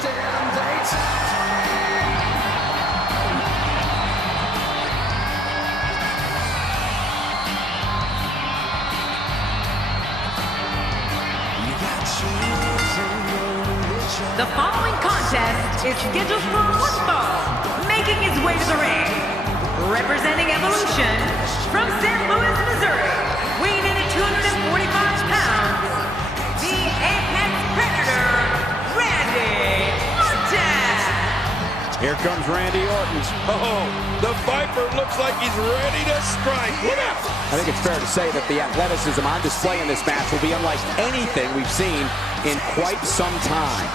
The following contest is scheduled for one fall, making his way to the ring. Representing Evolution from St. Louis, Missouri, weighing in at 245 pounds, the Apex Predator, Randy Orton. Here comes Randy Orton. Oh, the Viper looks like he's ready to strike. Look out! I think it's fair to say that the athleticism on display in this match will be unlike anything we've seen in quite some time.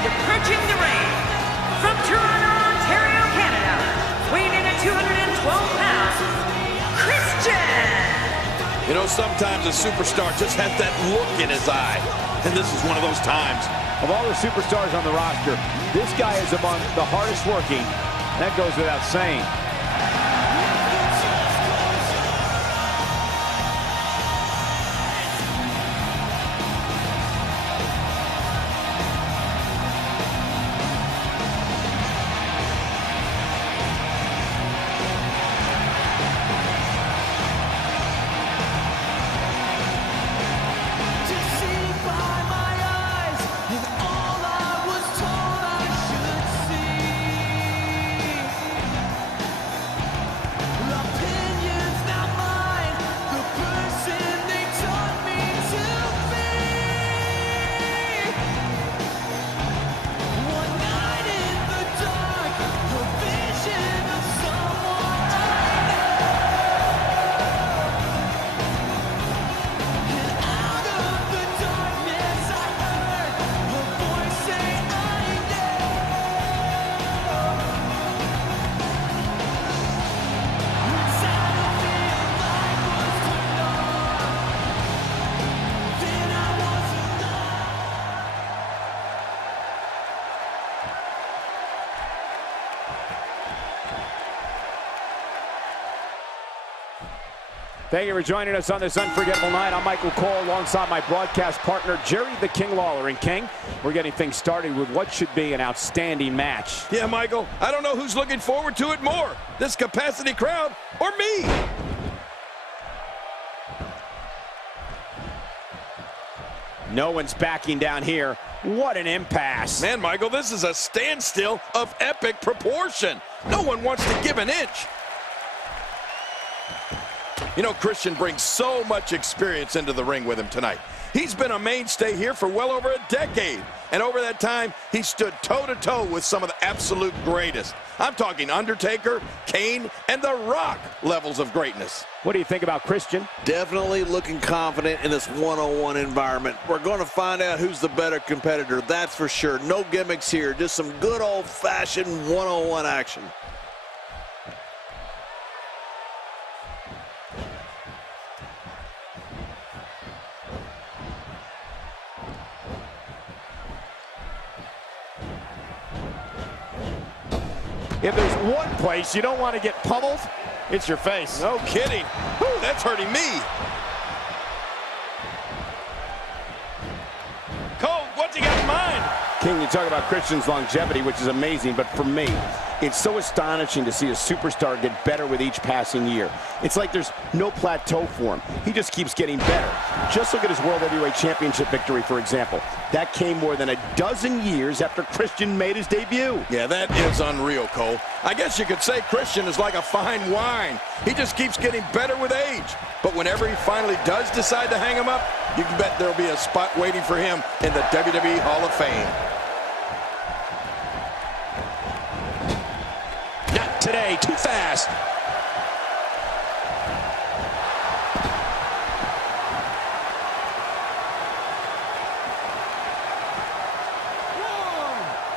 Approaching the ring from Toronto, Ontario, Canada, weighing in at 212 pounds, Christian. You know, sometimes a superstar just has that look in his eye, and this is one of those times. Of all the superstars on the roster, this guy is among the hardest working. That goes without saying. Thank you for joining us on this unforgettable night. I'm Michael Cole alongside my broadcast partner, Jerry the King Lawler. And King, we're getting things started with what should be an outstanding match. Yeah, Michael, I don't know who's looking forward to it more, this capacity crowd or me. No one's backing down here. What an impasse. Man, Michael, this is a standstill of epic proportion. No one wants to give an inch. You know, Christian brings so much experience into the ring with him tonight. He's been a mainstay here for well over a decade. And over that time, he stood toe-to-toe with some of the absolute greatest. I'm talking Undertaker, Kane, and The Rock levels of greatness. What do you think about Christian? Definitely looking confident in this one-on-one environment. We're going to find out who's the better competitor, that's for sure. No gimmicks here, just some good old-fashioned one-on-one action. If there's one place you don't want to get pummeled, it's your face. No kidding. Whew, that's hurting me. Cole, what's he got in mind? King, you talk about Christian's longevity, which is amazing, but for me, It's so astonishing to see a superstar get better with each passing year. It's like there's no plateau for him. He just keeps getting better. Just look at his World Heavyweight Championship victory, for example. That came more than a dozen years after Christian made his debut. Yeah, that is unreal, Cole. I guess you could say Christian is like a fine wine. He just keeps getting better with age. But whenever he finally does decide to hang him up, you can bet there'll be a spot waiting for him in the WWE Hall of Fame. Not today, too fast.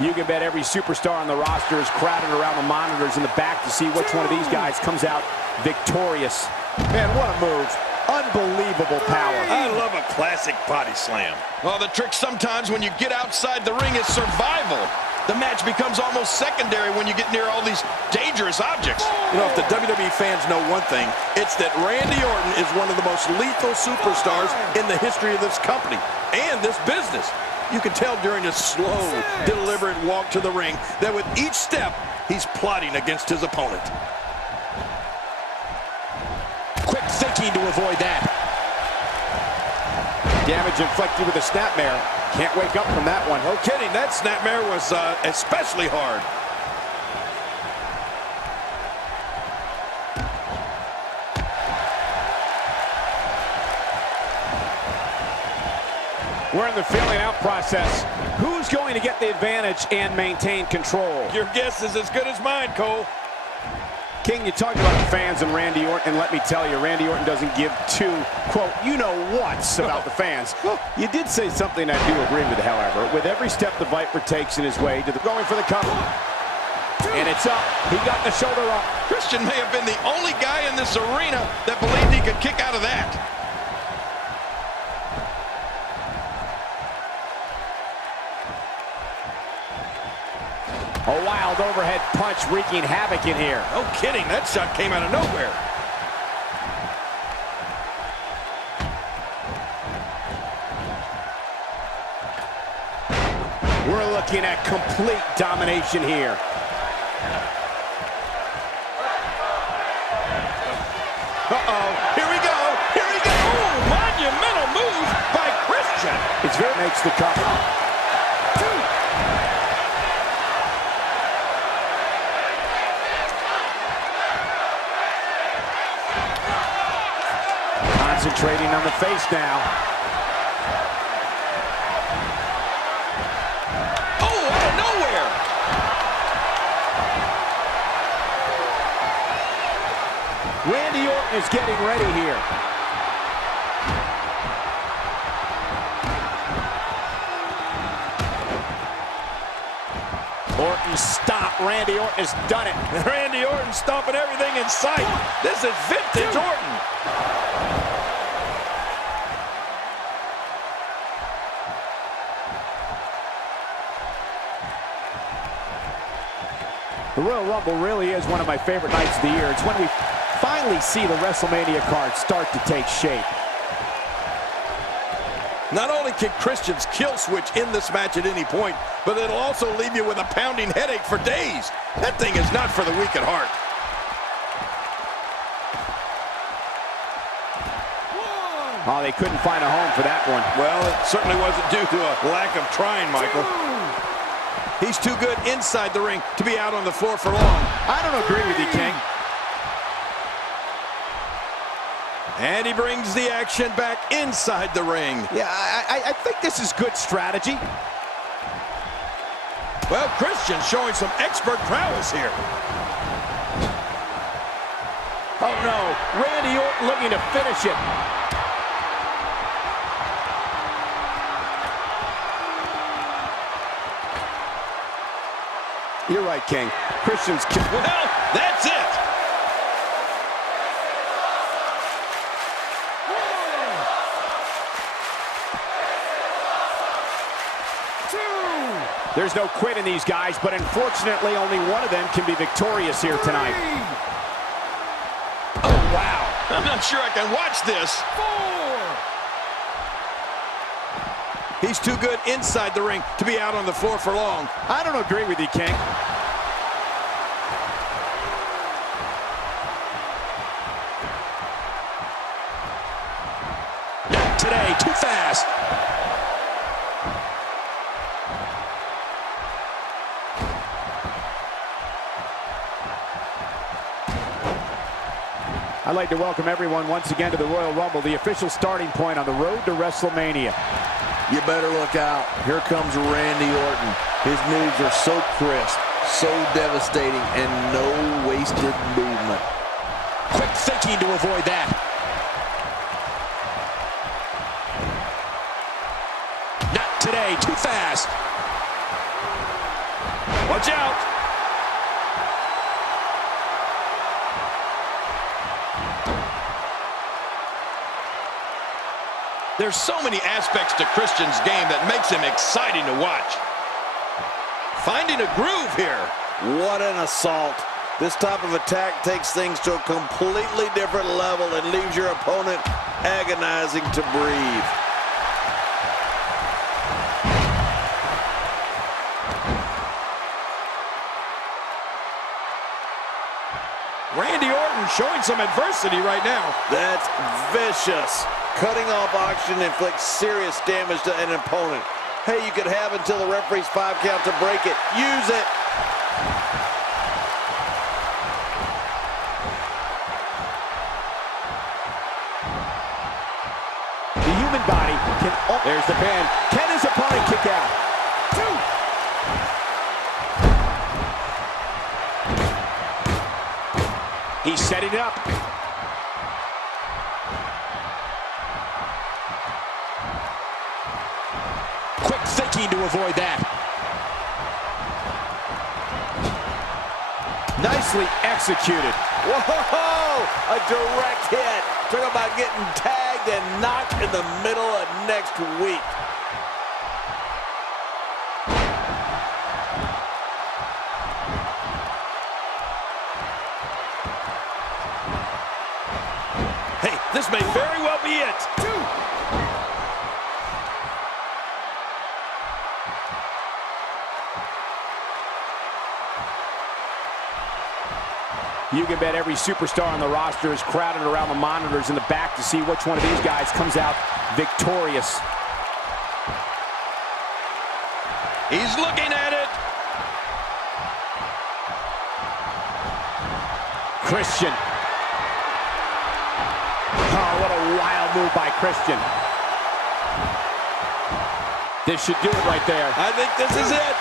You can bet every superstar on the roster is crowded around the monitors in the back to see which one of these guys comes out victorious. Man, what a move. Unbelievable power. I love a classic body slam. Well, the trick sometimes when you get outside the ring is survival. The match becomes almost secondary when you get near all these dangerous objects. You know, if the WWE fans know one thing, it's that Randy Orton is one of the most lethal superstars in the history of this company and this business. You can tell during his slow, deliberate walk to the ring that with each step, he's plotting against his opponent. Quick thinking to avoid that. Damage inflicted with a snapmare. Can't wake up from that one. No kidding, that snapmare was especially hard. We're in the feeling out process. Who's going to get the advantage and maintain control? Your guess is as good as mine, Cole. King, you talked about the fans and Randy Orton, and let me tell you, Randy Orton doesn't give two, quote, you-know-whats about the fans. You did say something I do agree with, however. With every step the Viper takes in his way to going for the cover. And it's up. He got the shoulder up. Christian may have been the only guy in this arena that believed he could kick out of that. A wild overhead punch wreaking havoc in here. No kidding, that shot came out of nowhere. We're looking at complete domination here. Uh-oh, here we go, here we go. Ooh, monumental move by Christian. It's very makes the cover. Concentrating on the face now. Oh, out of nowhere. Randy Orton is getting ready here. Orton stopped. Randy Orton has done it. Randy Orton stomping everything in sight. This is vintage Orton. The Royal Rumble really is one of my favorite nights of the year. It's when we finally see the WrestleMania card start to take shape. Not only can Christian's kill switch in this match at any point, but it'll also leave you with a pounding headache for days. That thing is not for the weak at heart. Oh, they couldn't find a home for that one. Well, it certainly wasn't due to a lack of trying, Michael. He's too good inside the ring to be out on the floor for long. I don't agree with you, King. And he brings the action back inside the ring. Yeah, I think this is good strategy. Well, Christian's showing some expert prowess here. Oh, no. Randy Orton looking to finish it. You're right, King. Christian's kill. Well, that's it. There's no quit in these guys, but unfortunately only one of them can be victorious here tonight. Oh, wow. I'm not sure I can watch this. 4. He's too good inside the ring to be out on the floor for long. I don't agree with you, King. today, too fast. I'd like to welcome everyone once again to the Royal Rumble, the official starting point on the road to WrestleMania. You better look out. Here comes Randy Orton. His moves are so crisp, so devastating, and no wasted movement. Quick thinking to avoid that. Not today, too fast. Watch out. There's so many aspects to Christian's game that makes him exciting to watch. Finding a groove here. What an assault. This type of attack takes things to a completely different level and leaves your opponent agonizing to breathe. Randy Orton showing some adversity right now. That's vicious. Cutting off oxygen inflicts serious damage to an opponent. Hey, you could have until the referee's 5 count to break it. Use it. The human body can... Oh, there's the pin. Can his opponent kick out? 2. He's setting it up. Quick thinking to avoid that. Nicely executed. Whoa! A direct hit. Talk about getting tagged and knocked in the middle of next week. Hey, this may very well be it. 2. You can bet every superstar on the roster is crowded around the monitors in the back to see which one of these guys comes out victorious. He's looking at it. Christian. Oh, what a wild move by Christian. This should do it right there. I think this is it.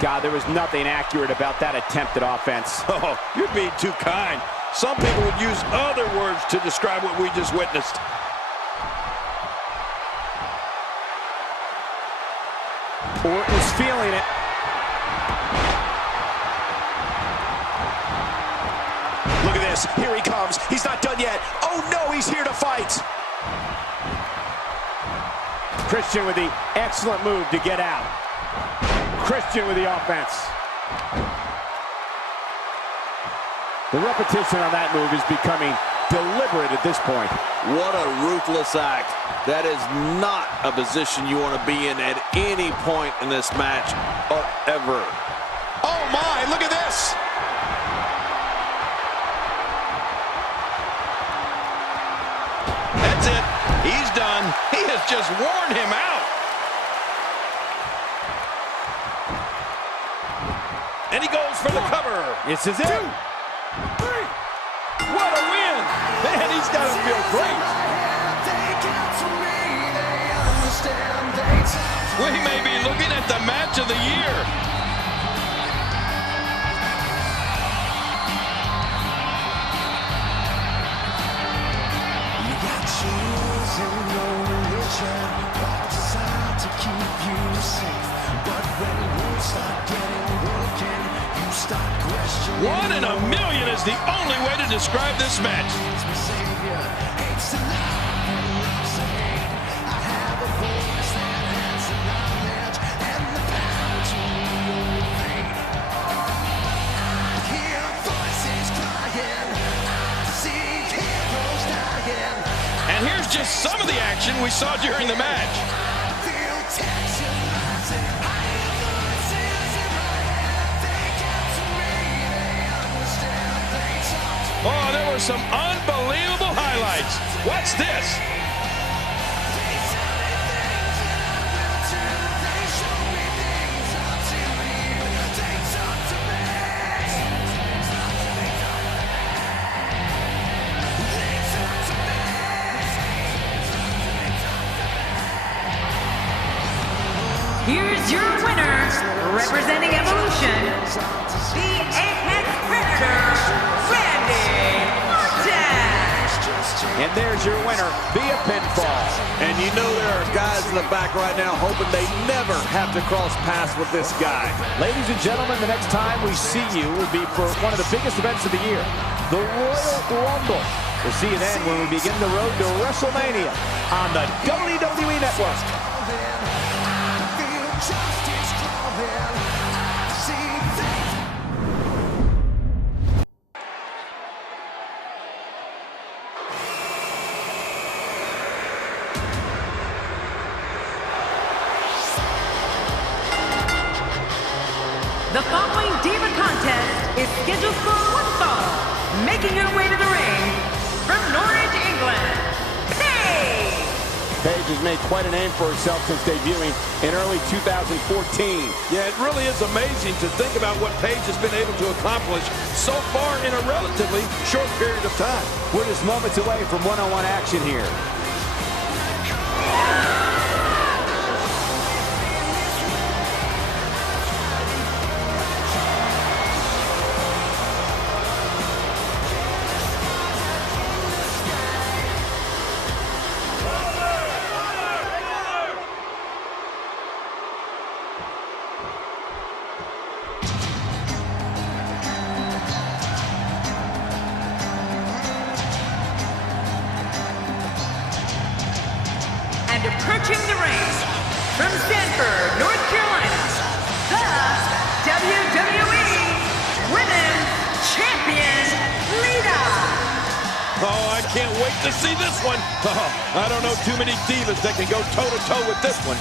God, there was nothing accurate about that attempt at offense. Oh, you're being too kind. Some people would use other words to describe what we just witnessed. Orton's feeling it. Look at this. Here he comes. He's not done yet. Oh, no, he's here to fight. Christian with the excellent move to get out. Christian with the offense. The repetition on that move is becoming deliberate at this point. What a ruthless act. That is not a position you want to be in at any point in this match or ever. Oh my, look at this. That's it. He's done. He has just worn him out. And he goes for the cover. This is it. 2, 3. What a win. Man, he's got to feel great. We may be looking at the match of the year. You got shoes and no religion, all designed to keep you safe. But when you start getting broken, you start questioning. 1 in a million is the only way to describe this match. And here's just some of the action we saw during the match. some unbelievable highlights. Watch this. Here's your winner, representing Evolution, the Apex Predator, Randy Orton. And there's your winner via pinfall. And you know there are guys in the back right now hoping they never have to cross paths with this guy. Ladies and gentlemen, the next time we see you will be for one of the biggest events of the year, the Royal Rumble. We'll see you then when we begin the road to WrestleMania on the WWE Network. The following Diva contest is scheduled for one fall. Making her way to the ring from Norwich, England, Paige. Paige has made quite a name for herself since debuting in early 2014. Yeah, it really is amazing to think about what Paige has been able to accomplish so far in a relatively short period of time. We're just moments away from one-on-one action here. And approaching the ring from Stanford, North Carolina, the WWE Women's Champion, Lita. Oh, I can't wait to see this one. Oh, I don't know too many divas that can go toe-to-toe with this one.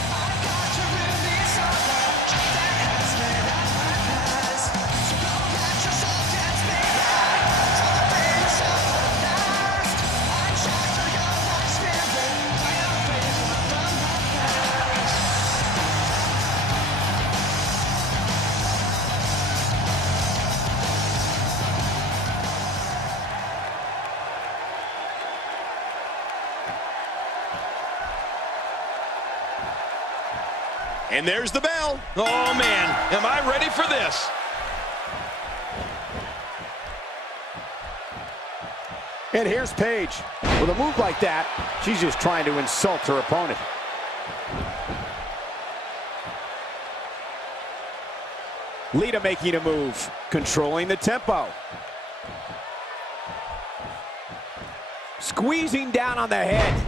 And there's the bell. Oh, man, am I ready for this? And here's Paige. With a move like that, she's just trying to insult her opponent. Lita making a move, controlling the tempo. Squeezing down on the head.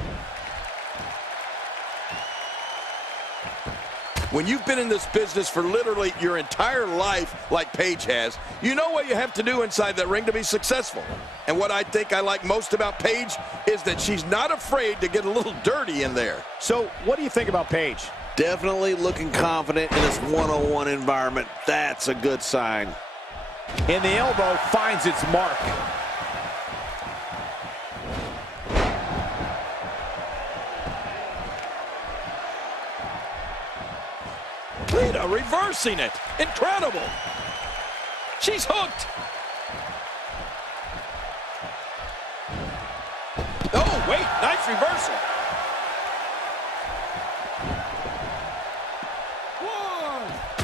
When you've been in this business for literally your entire life, like Paige has, you know what you have to do inside that ring to be successful. And what I think I like most about Paige is that she's not afraid to get a little dirty in there. So, what do you think about Paige? Definitely looking confident in this one-on-one environment. That's a good sign. And the elbow finds its mark. Lita reversing it. Incredible. She's hooked. Oh, wait, nice reversal.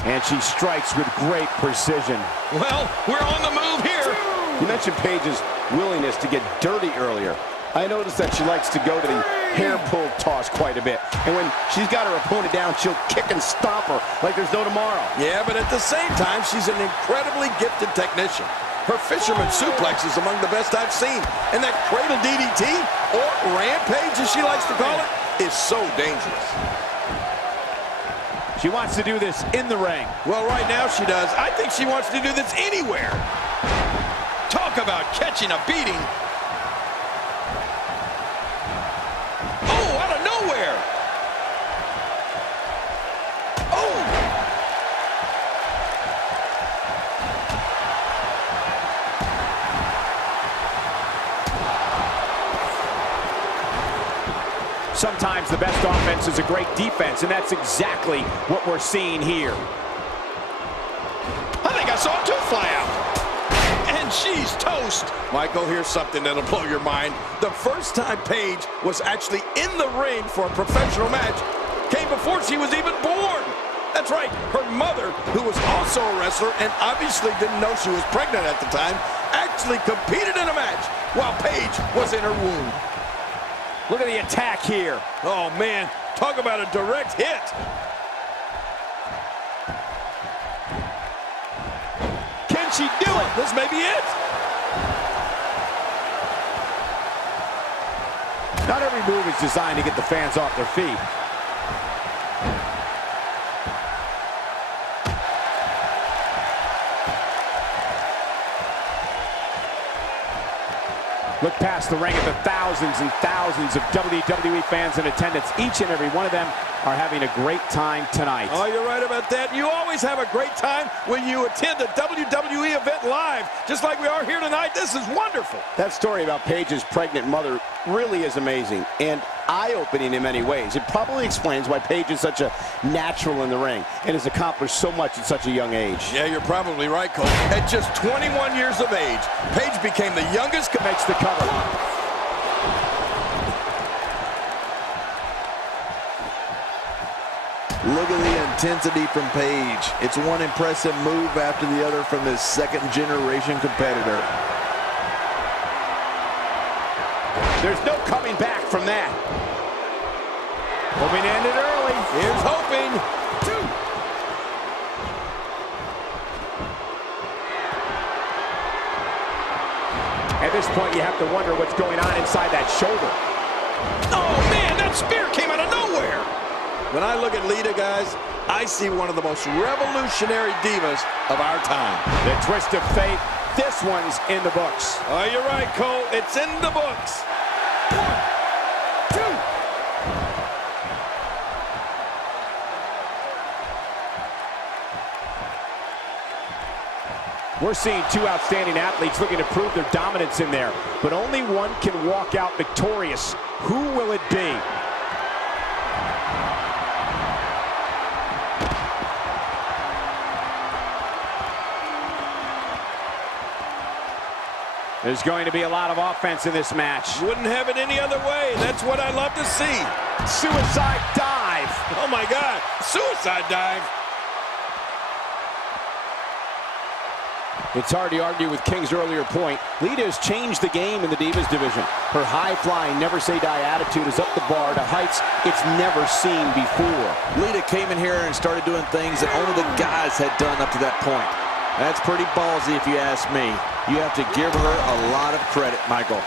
And she strikes with great precision. Well, we're on the move here. You mentioned Paige's willingness to get dirty earlier. I noticed that she likes to go to the hair pull toss quite a bit. And when she's got her opponent down, she'll kick and stomp her like there's no tomorrow. Yeah, but at the same time, she's an incredibly gifted technician. Her fisherman suplex is among the best I've seen. And that cradle DDT, or rampage as she likes to call it, is so dangerous. She wants to do this in the ring. Well, right now she does. I think she wants to do this anywhere. Talk about catching a beating. Oh, out of nowhere. Oh. Sometimes the best offense is a great defense, and that's exactly what we're seeing here. I think I saw a tooth fly out. And she's toast. Michael, here's something that'll blow your mind. The first time Paige was actually in the ring for a professional match came before she was even born. That's right, her mother, who was also a wrestler and obviously didn't know she was pregnant at the time, actually competed in a match while Paige was in her womb. Look at the attack here. Oh, man, talk about a direct hit. Can she do it? This may be it. Not every move is designed to get the fans off their feet. Look past the ring at the thousands and thousands of WWE fans in attendance. Each and every one of them are having a great time tonight. Oh, you're right about that. You always have a great time when you attend a WWE event live, just like we are here tonight. This is wonderful. That story about Paige's pregnant mother really is amazing and eye-opening in many ways. It probably explains why Paige is such a natural in the ring and has accomplished so much at such a young age. Yeah, you're probably right, Cole. At just 21 years of age, Paige became the youngest. Makes the cover. Look at the intensity from Paige. It's one impressive move after the other from this second-generation competitor. There's no coming back from that. Hoping to end it early. Here's hoping. At this point, you have to wonder what's going on inside that shoulder. Oh, man, that spear came out of nowhere. When I look at Lita, guys, I see one of the most revolutionary divas of our time. The twist of fate, this one's in the books. Oh, you're right, Cole. It's in the books. 1, 2. We're seeing two outstanding athletes looking to prove their dominance in there, but only one can walk out victorious. Who will it be? There's going to be a lot of offense in this match. Wouldn't have it any other way. That's what I love to see. Suicide dive. Oh, my God. Suicide dive. It's hard to argue with King's earlier point. Lita has changed the game in the Divas division. Her high-flying, never-say-die attitude is up the bar to heights it's never seen before. Lita came in here and started doing things that only the guys had done up to that point. That's pretty ballsy if you ask me. You have to give her a lot of credit, Michael.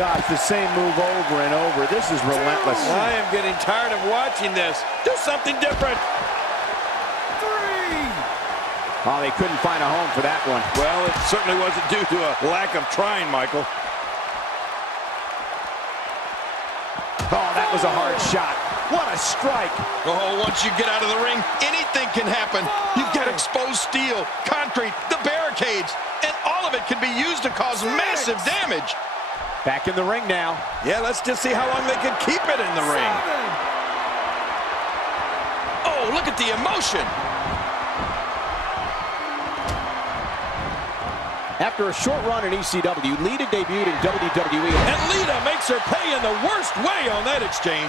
Gosh, the same move over and over. This is relentless. I am getting tired of watching this. Do something different. 3. Oh, they couldn't find a home for that one. Well, it certainly wasn't due to a lack of trying, Michael. Oh, that was a hard shot. What a strike. Oh, once you get out of the ring, anything can happen. You've got exposed steel, concrete, the barricades, and all of it can be used to cause massive damage. Back in the ring now. Yeah, let's just see how long they can keep it in the ring. Oh, look at the emotion. After a short run in ECW, Lita debuted in WWE. And Lita makes her pay in the worst way on that exchange.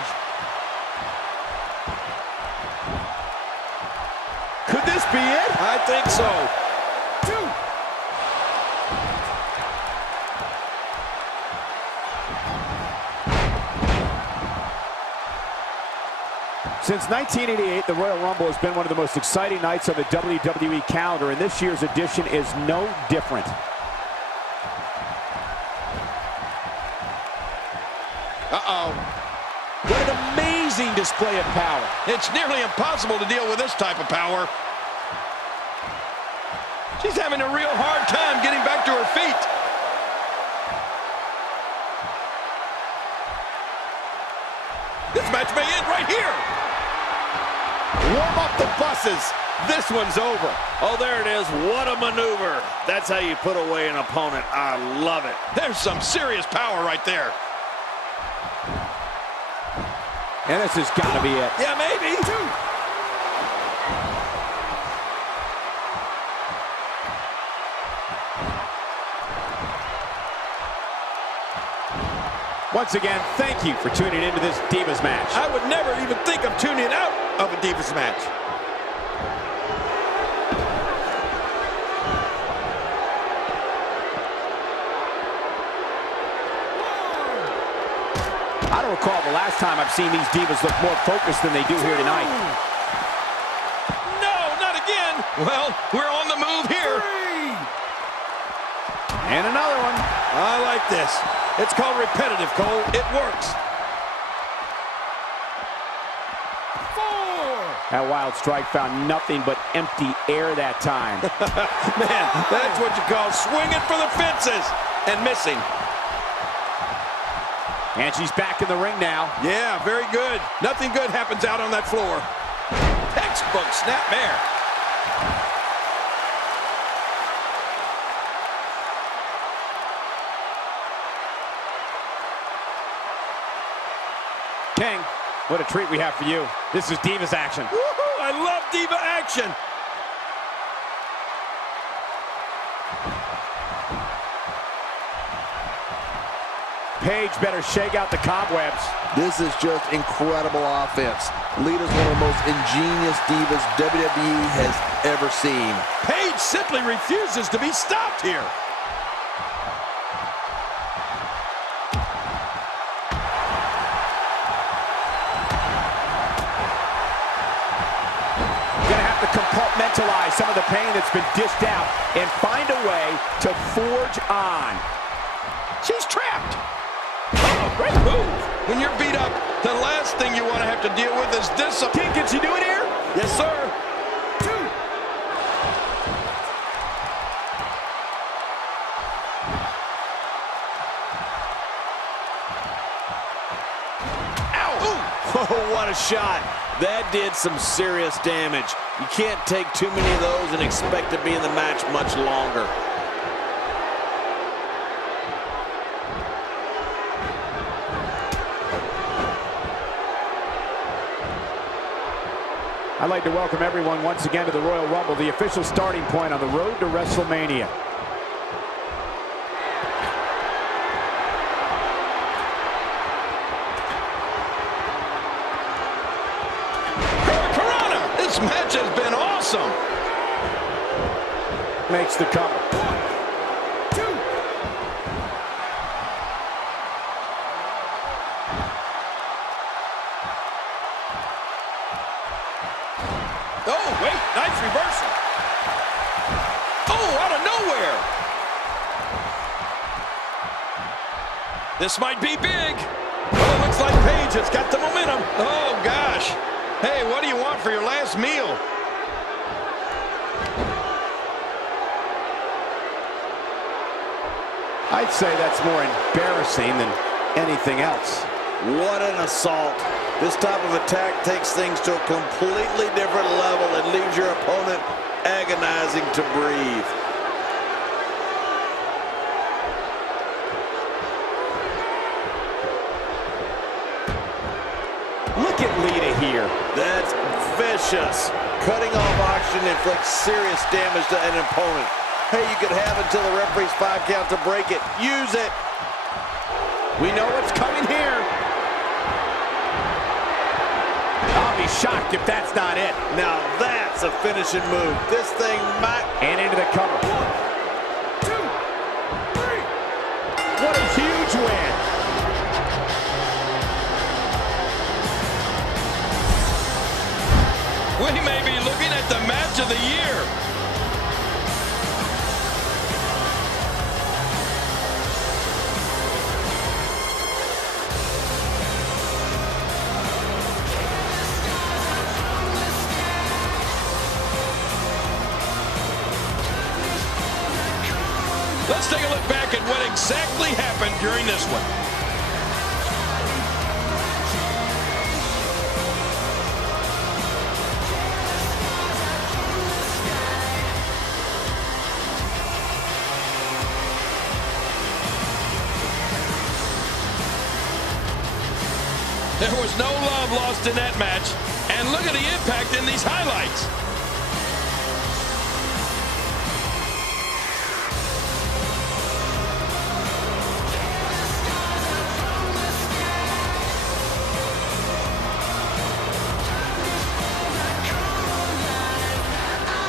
Could this be it? I think so. 2. Since 1988, the Royal Rumble has been one of the most exciting nights on the WWE calendar, and this year's edition is no different. Uh-oh. What an amazing display of power. It's nearly impossible to deal with this type of power. She's having a real hard time getting back to her feet. This match may end right here. Warm up the buses. This one's over. Oh, there it is. What a maneuver. That's how you put away an opponent. I love it. There's some serious power right there. And this has got to be it. Yeah, maybe. 2. Once again, thank you for tuning into this Divas match. I would never even think of tuning out of a Divas match. I don't recall the last time I've seen these Divas look more focused than they do here tonight. No, not again. Well, we're on the move here. 3. And another one. I like this. It's called repetitive, Cole. It works. 4. That wild strike found nothing but empty air that time. Man, that's what you call swinging for the fences and missing. And she's back in the ring now. Yeah, very good. Nothing good happens out on that floor. Textbook snapmare. King, what a treat we have for you. This is Divas action. Woohoo! I love Diva action. Paige better shake out the cobwebs. This is just incredible offense. Lita's one of the most ingenious divas WWE has ever seen. Paige simply refuses to be stopped here. Gonna have to compartmentalize some of the pain that's been dished out and find a way to forge on. She's trapped. Oh, great move. When you're beat up, the last thing you want to have to deal with is this. King, can she do it here? Yes, sir. 2. Ow! Oh, what a shot. That did some serious damage. You can't take too many of those and expect to be in the match much longer. I'd like to welcome everyone once again to the Royal Rumble, the official starting point on the road to WrestleMania. This match has been awesome. Makes the cover. 1, 2. Oh, wait, nice reversal. Oh, out of nowhere. This might be big. Oh, looks like Paige has got the momentum. Oh, gosh. Hey, what do you want for your last meal? I'd say that's more embarrassing than anything else. What an assault. This type of attack takes things to a completely different level and leaves your opponent agonizing to breathe. Look at Lita here. That's vicious. Cutting off oxygen inflicts serious damage to an opponent. Hey, you could have until the referee's 5 count to break it. Use it. We know what's coming here. I'll be shocked if that's not it. Now that's a finishing move. This thing might... And into the cover. 1, 2, 3. What a huge win. We may be looking at the match of the year. Let's take a look back at what exactly happened during this one. There was no love lost in that match. And look at the impact in these highlights.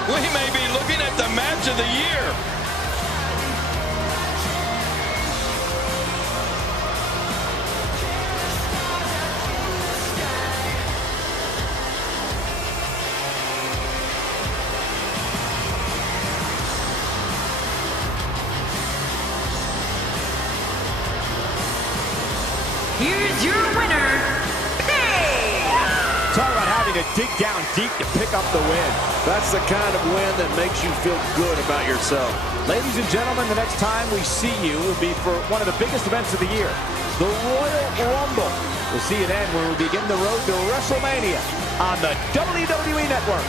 We may be looking at the match of the year. Here's your winner, Paige! Talk about having to dig down deep to pick up the win. That's the kind of win that makes you feel good about yourself. Ladies and gentlemen, the next time we see you will be for one of the biggest events of the year, the Royal Rumble. We'll see you then when we begin the road to WrestleMania on the WWE Network.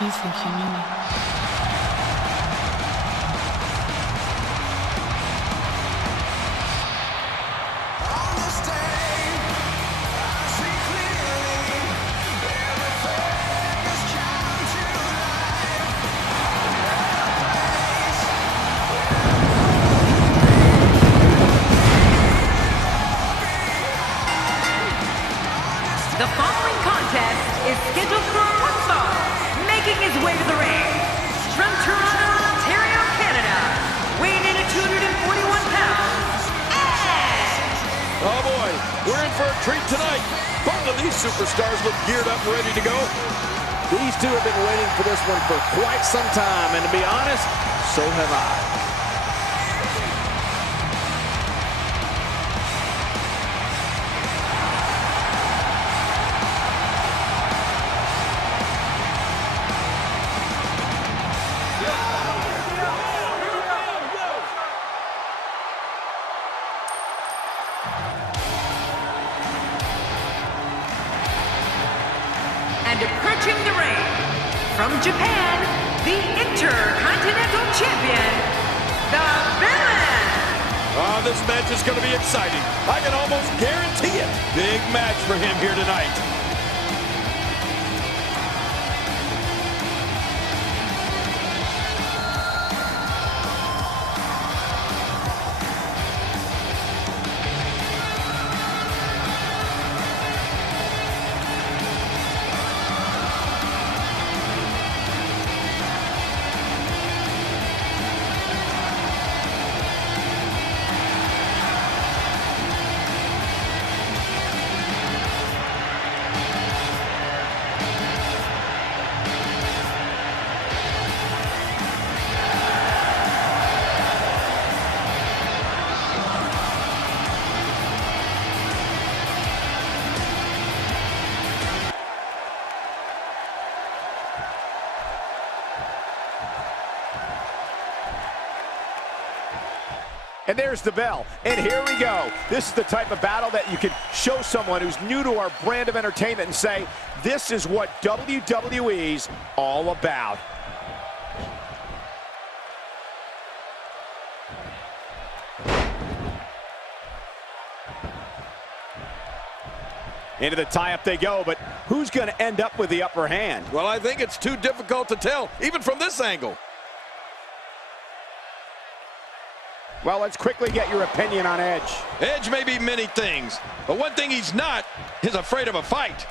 You think you knew me? On this day, I see clearly everything has come to life. The following contest is scheduled for one fall. Making his way to the ring, from Toronto, Ontario, Canada, weighing in at 241 pounds, Edge! Oh boy, we're in for a treat tonight. Both of these superstars look geared up and ready to go. These two have been waiting for this one for quite some time, and to be honest, so have I. And approaching the ring, from Japan, the Intercontinental Champion, the Villain! Oh, this match is going to be exciting. I can almost guarantee it. Big match for him here tonight. And there's the bell. And here we go. This is the type of battle that you can show someone who's new to our brand of entertainment and say, this is what WWE's all about. Into the tie-up they go, but who's going to end up with the upper hand? Well, I think it's too difficult to tell, even from this angle. Well, let's quickly get your opinion on Edge. Edge may be many things, but one thing he's not is afraid of a fight.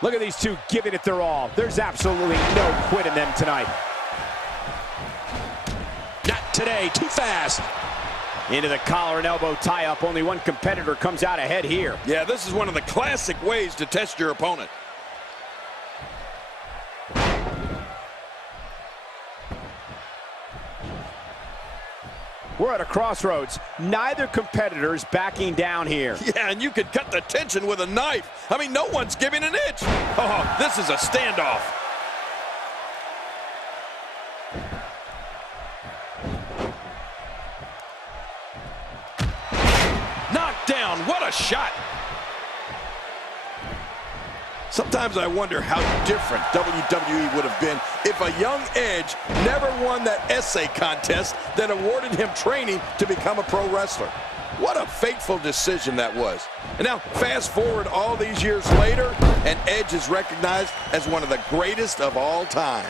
Look at these two giving it their all. There's absolutely no quit in them tonight. Not today, too fast. Into the collar and elbow tie-up. Only one competitor comes out ahead here. Yeah, this is one of the classic ways to test your opponent. We're at a crossroads. Neither competitor's backing down here. Yeah, and you could cut the tension with a knife. I mean, no one's giving an inch. Oh, this is a standoff. down. What a shot. Sometimes I wonder how different WWE would have been if a young Edge never won that essay contest that awarded him training to become a pro wrestler. What a fateful decision that was. And now, fast forward all these years later, and Edge is recognized as one of the greatest of all time.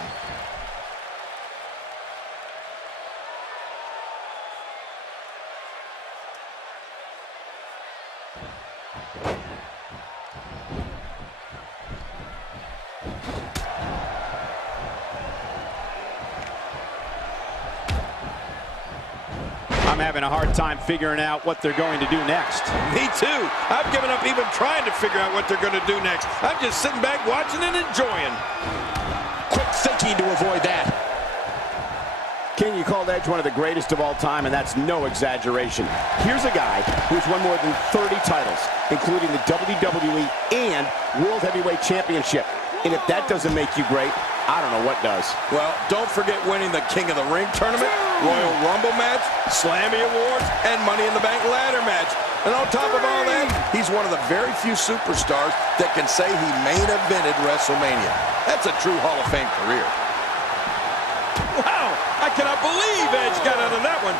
I'm having a hard time figuring out what they're going to do next. Me too. I've given up even trying to figure out what they're going to do next. I'm just sitting back watching and enjoying. Quick thinking to avoid that. King, you called Edge one of the greatest of all time, and that's no exaggeration. Here's a guy who's won more than 30 titles, including the WWE and World Heavyweight Championship. And if that doesn't make you great, I don't know what does. Well, don't forget winning the King of the Ring tournament, Royal Rumble match, Slammy Awards, and Money in the Bank ladder match. And on top of all that, he's one of the very few superstars that can say he main evented WrestleMania. That's a true Hall of Fame career. Wow, I cannot believe Edge got out of that one.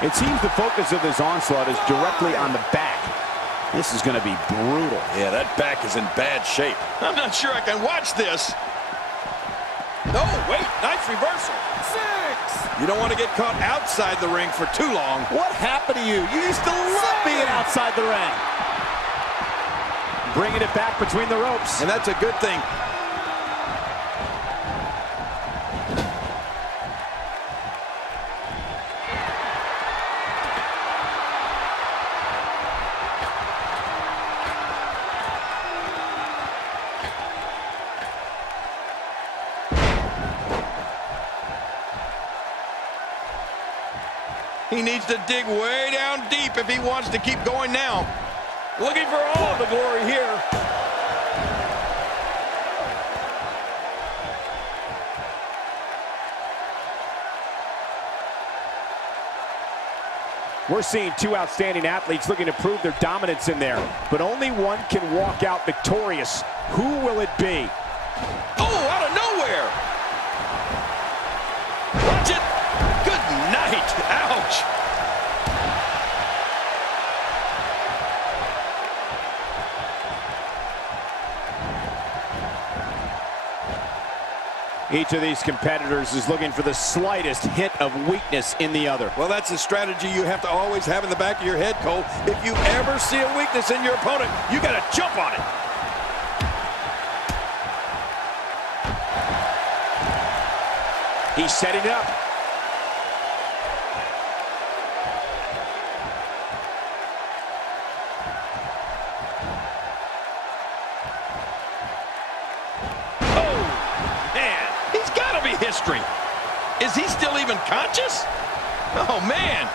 It seems the focus of this onslaught is directly on the back. This is going to be brutal. Yeah, that back is in bad shape. I'm not sure I can watch this. No, wait, nice reversal. 6. You don't want to get caught outside the ring for too long. What happened to you? You used to love being outside the ring. Bringing it back between the ropes. And that's a good thing. He needs to dig way down deep if he wants to keep going now. Looking for all the glory here. We're seeing two outstanding athletes looking to prove their dominance in there, but only one can walk out victorious. Who will it be? Oh, out of nowhere! Watch it! Good night! Ouch! Each of these competitors is looking for the slightest hint of weakness in the other. Well, that's a strategy you have to always have in the back of your head, Cole. If you ever see a weakness in your opponent, you got to jump on it. He's setting it up. History. Is he still even conscious? Oh, man.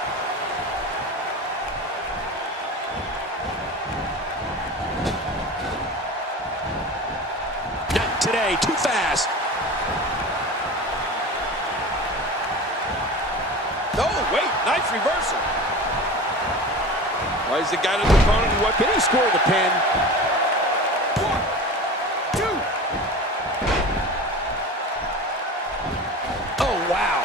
Not today. Too fast. Oh, wait. Nice reversal. Why is the guy to the opponent? What? Can he score the pin? Wow.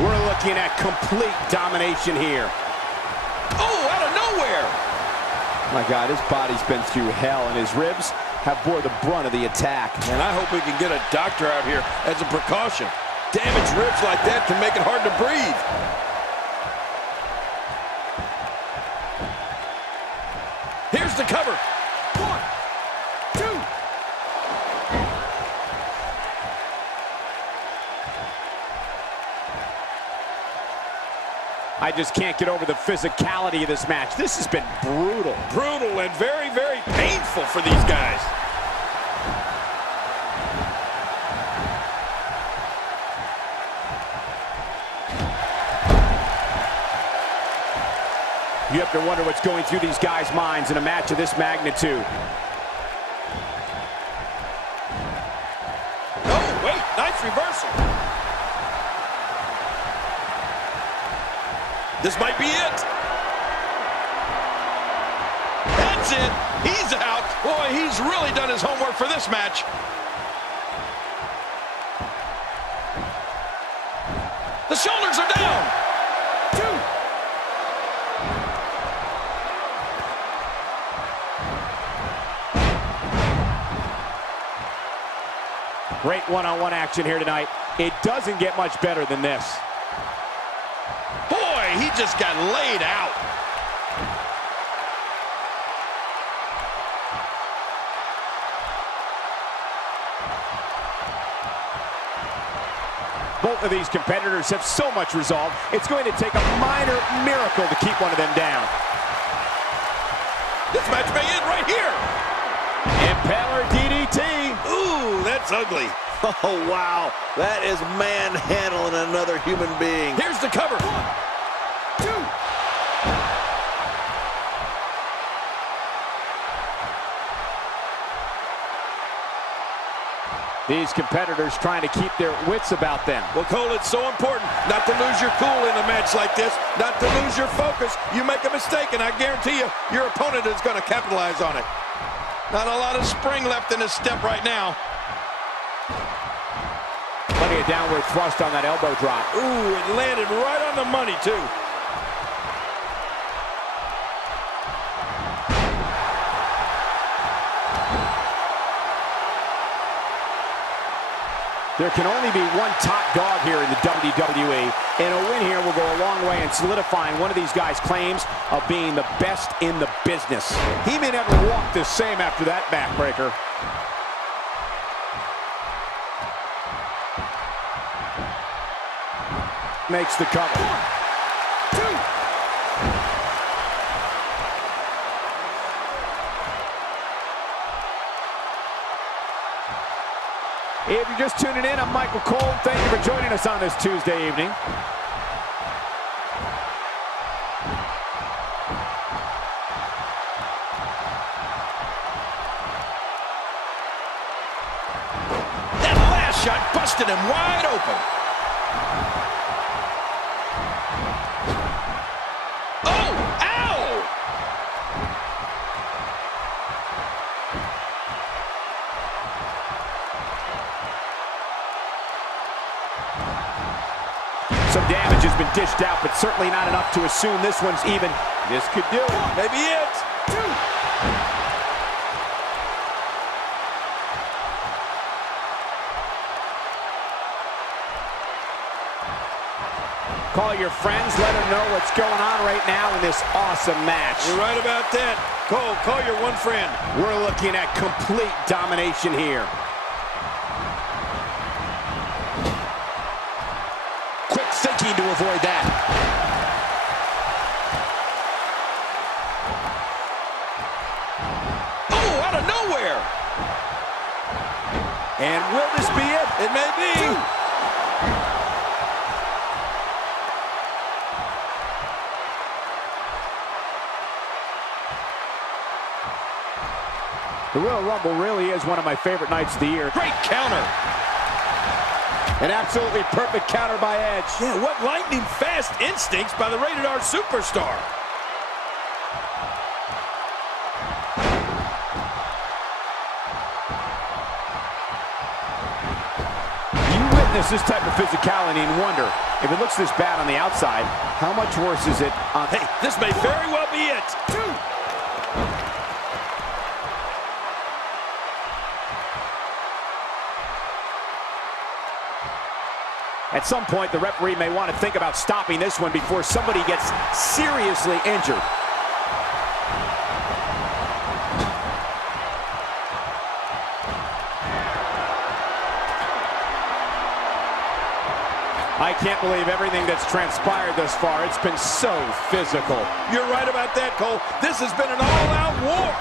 We're looking at complete domination here. Oh, out of nowhere. My God, his body's been through hell, and his ribs have bore the brunt of the attack. And I hope we can get a doctor out here as a precaution. Damaged ribs like that can make it hard to breathe. Here's the cover. 1, 2. I just can't get over the physicality of this match. This has been brutal. Brutal and very, very painful for these guys. You have to wonder what's going through these guys' minds in a match of this magnitude. Oh, wait, nice reversal. This might be it. That's it. He's out. Boy, he's really done his homework for this match. The shoulders are down. 2. Great one-on-one action here tonight. It doesn't get much better than this. Boy, he just got laid out. Both of these competitors have so much resolve, it's going to take a minor miracle to keep one of them down. This match may end right here. Impaler DDT. Ooh, that's ugly. Oh, wow. That is manhandling another human being. Here's the cover. 1, 2. These competitors trying to keep their wits about them. Well, Cole, it's so important not to lose your cool in a match like this, not to lose your focus. You make a mistake, and I guarantee you, your opponent is going to capitalize on it. Not a lot of spring left in his step right now. Plenty of downward thrust on that elbow drop. Ooh, it landed right on the money, too. There can only be one top dog here in the WWE, and a win here will go a long way in solidifying one of these guys' claims of being the best in the business. He may never walk the same after that backbreaker. Makes the cover. 1, 2. If you're just tuning in, I'm Michael Cole. Thank you for joining us on this Tuesday evening. That last shot busted him wide open. Oh, ow! Some damage has been dished out, but certainly not enough to assume this one's even. This could do it. Maybe it. 2. Call your friends, let them know what's going on right now in this awesome match. You're right about that. Cole, call your one friend. We're looking at complete domination here. Quick thinking to avoid that. Oh, out of nowhere. And will this be it? It may be. 2. The Royal Rumble really is one of my favorite nights of the year. Great counter. An absolutely perfect counter by Edge. Yeah, what lightning fast instincts by the Rated R superstar. You witness this type of physicality and wonder, if it looks this bad on the outside, how much worse is it on... Hey, this may very well be it. 2. At some point, the referee may want to think about stopping this one before somebody gets seriously injured. I can't believe everything that's transpired thus far. It's been so physical. You're right about that, Cole. This has been an all-out war.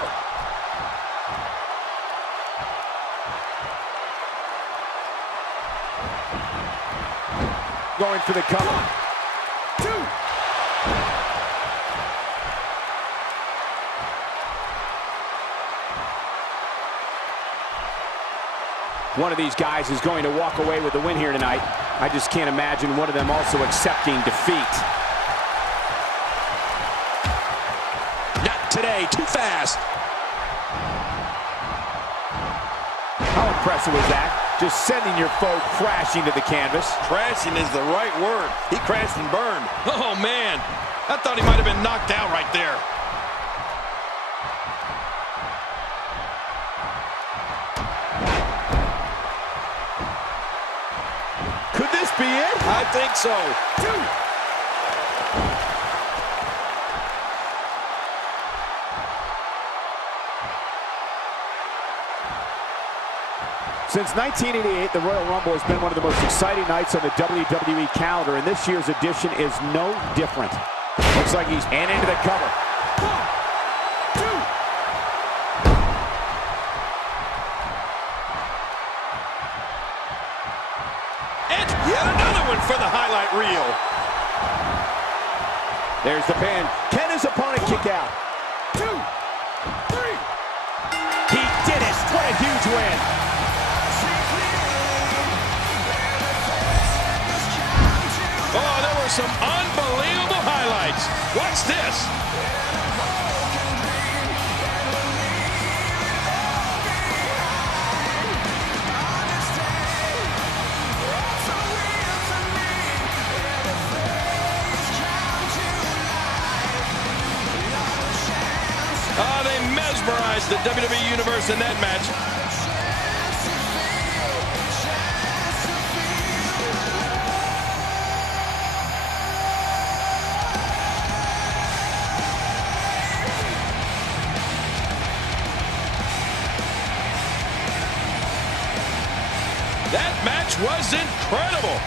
Going for the cover. 2. one of these guys is going to walk away with the win here tonight. I just can't imagine one of them also accepting defeat. Not today, too fast. How impressive was that? Just sending your foe crashing to the canvas. Crashing is the right word. He crashed and burned. Oh, man. I thought he might have been knocked out right there. Could this be it? I think so. Since 1988, the Royal Rumble has been one of the most exciting nights on the WWE calendar, and this year's edition is no different. Looks like he's into the cover. 1, 2. And yet another one for the highlight reel. There's the pin. Can his opponent kick out? 2, 3. He did it. What a huge win. Oh, there were some unbelievable highlights. Watch this. Oh, they mesmerized the WWE Universe in that match. That match was incredible.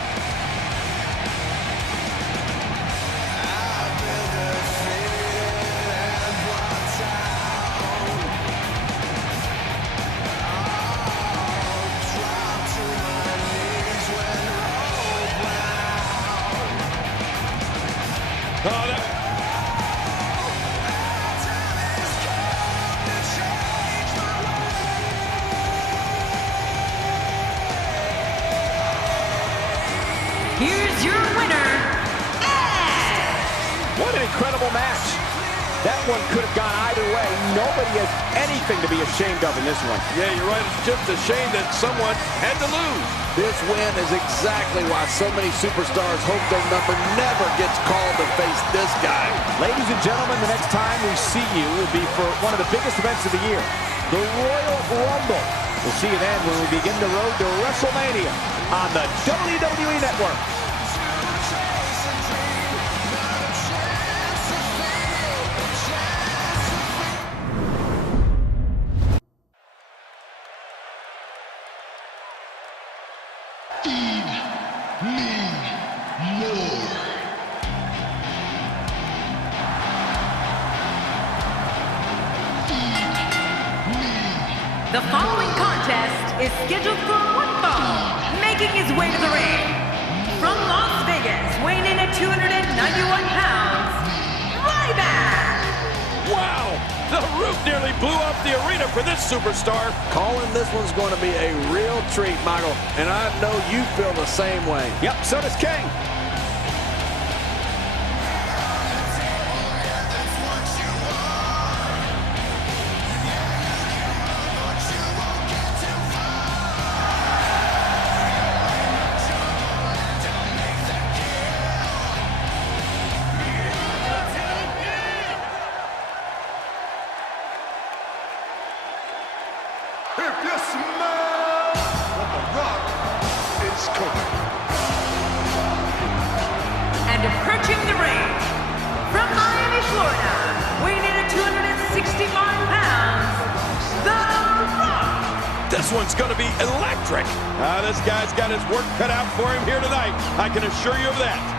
Here's your winner, What an incredible match. That one could have gone either way. Nobody has anything to be ashamed of in this one. Yeah, you're right. It's just a shame that someone had to lose. This win is exactly why so many superstars hope their number never gets called to face this guy. Ladies and gentlemen, the next time we see you will be for one of the biggest events of the year, the Royal Rumble. We'll see you then when we begin the road to WrestleMania on the WWE Network. The following contest is scheduled for one fall, making his way to the ring. From Las Vegas, weighing in at 291 pounds, Ryback! Wow! The roof nearly blew up the arena for this superstar. Calling this one's going to be a real treat, Michael, and I know you feel the same way. Yep, so does Kane. If you smell what the Rock is cooking. And approaching the ring, from Miami, Florida, weighing in at 265 pounds, The Rock! This one's going to be electric. This guy's got his work cut out for him here tonight. I can assure you of that.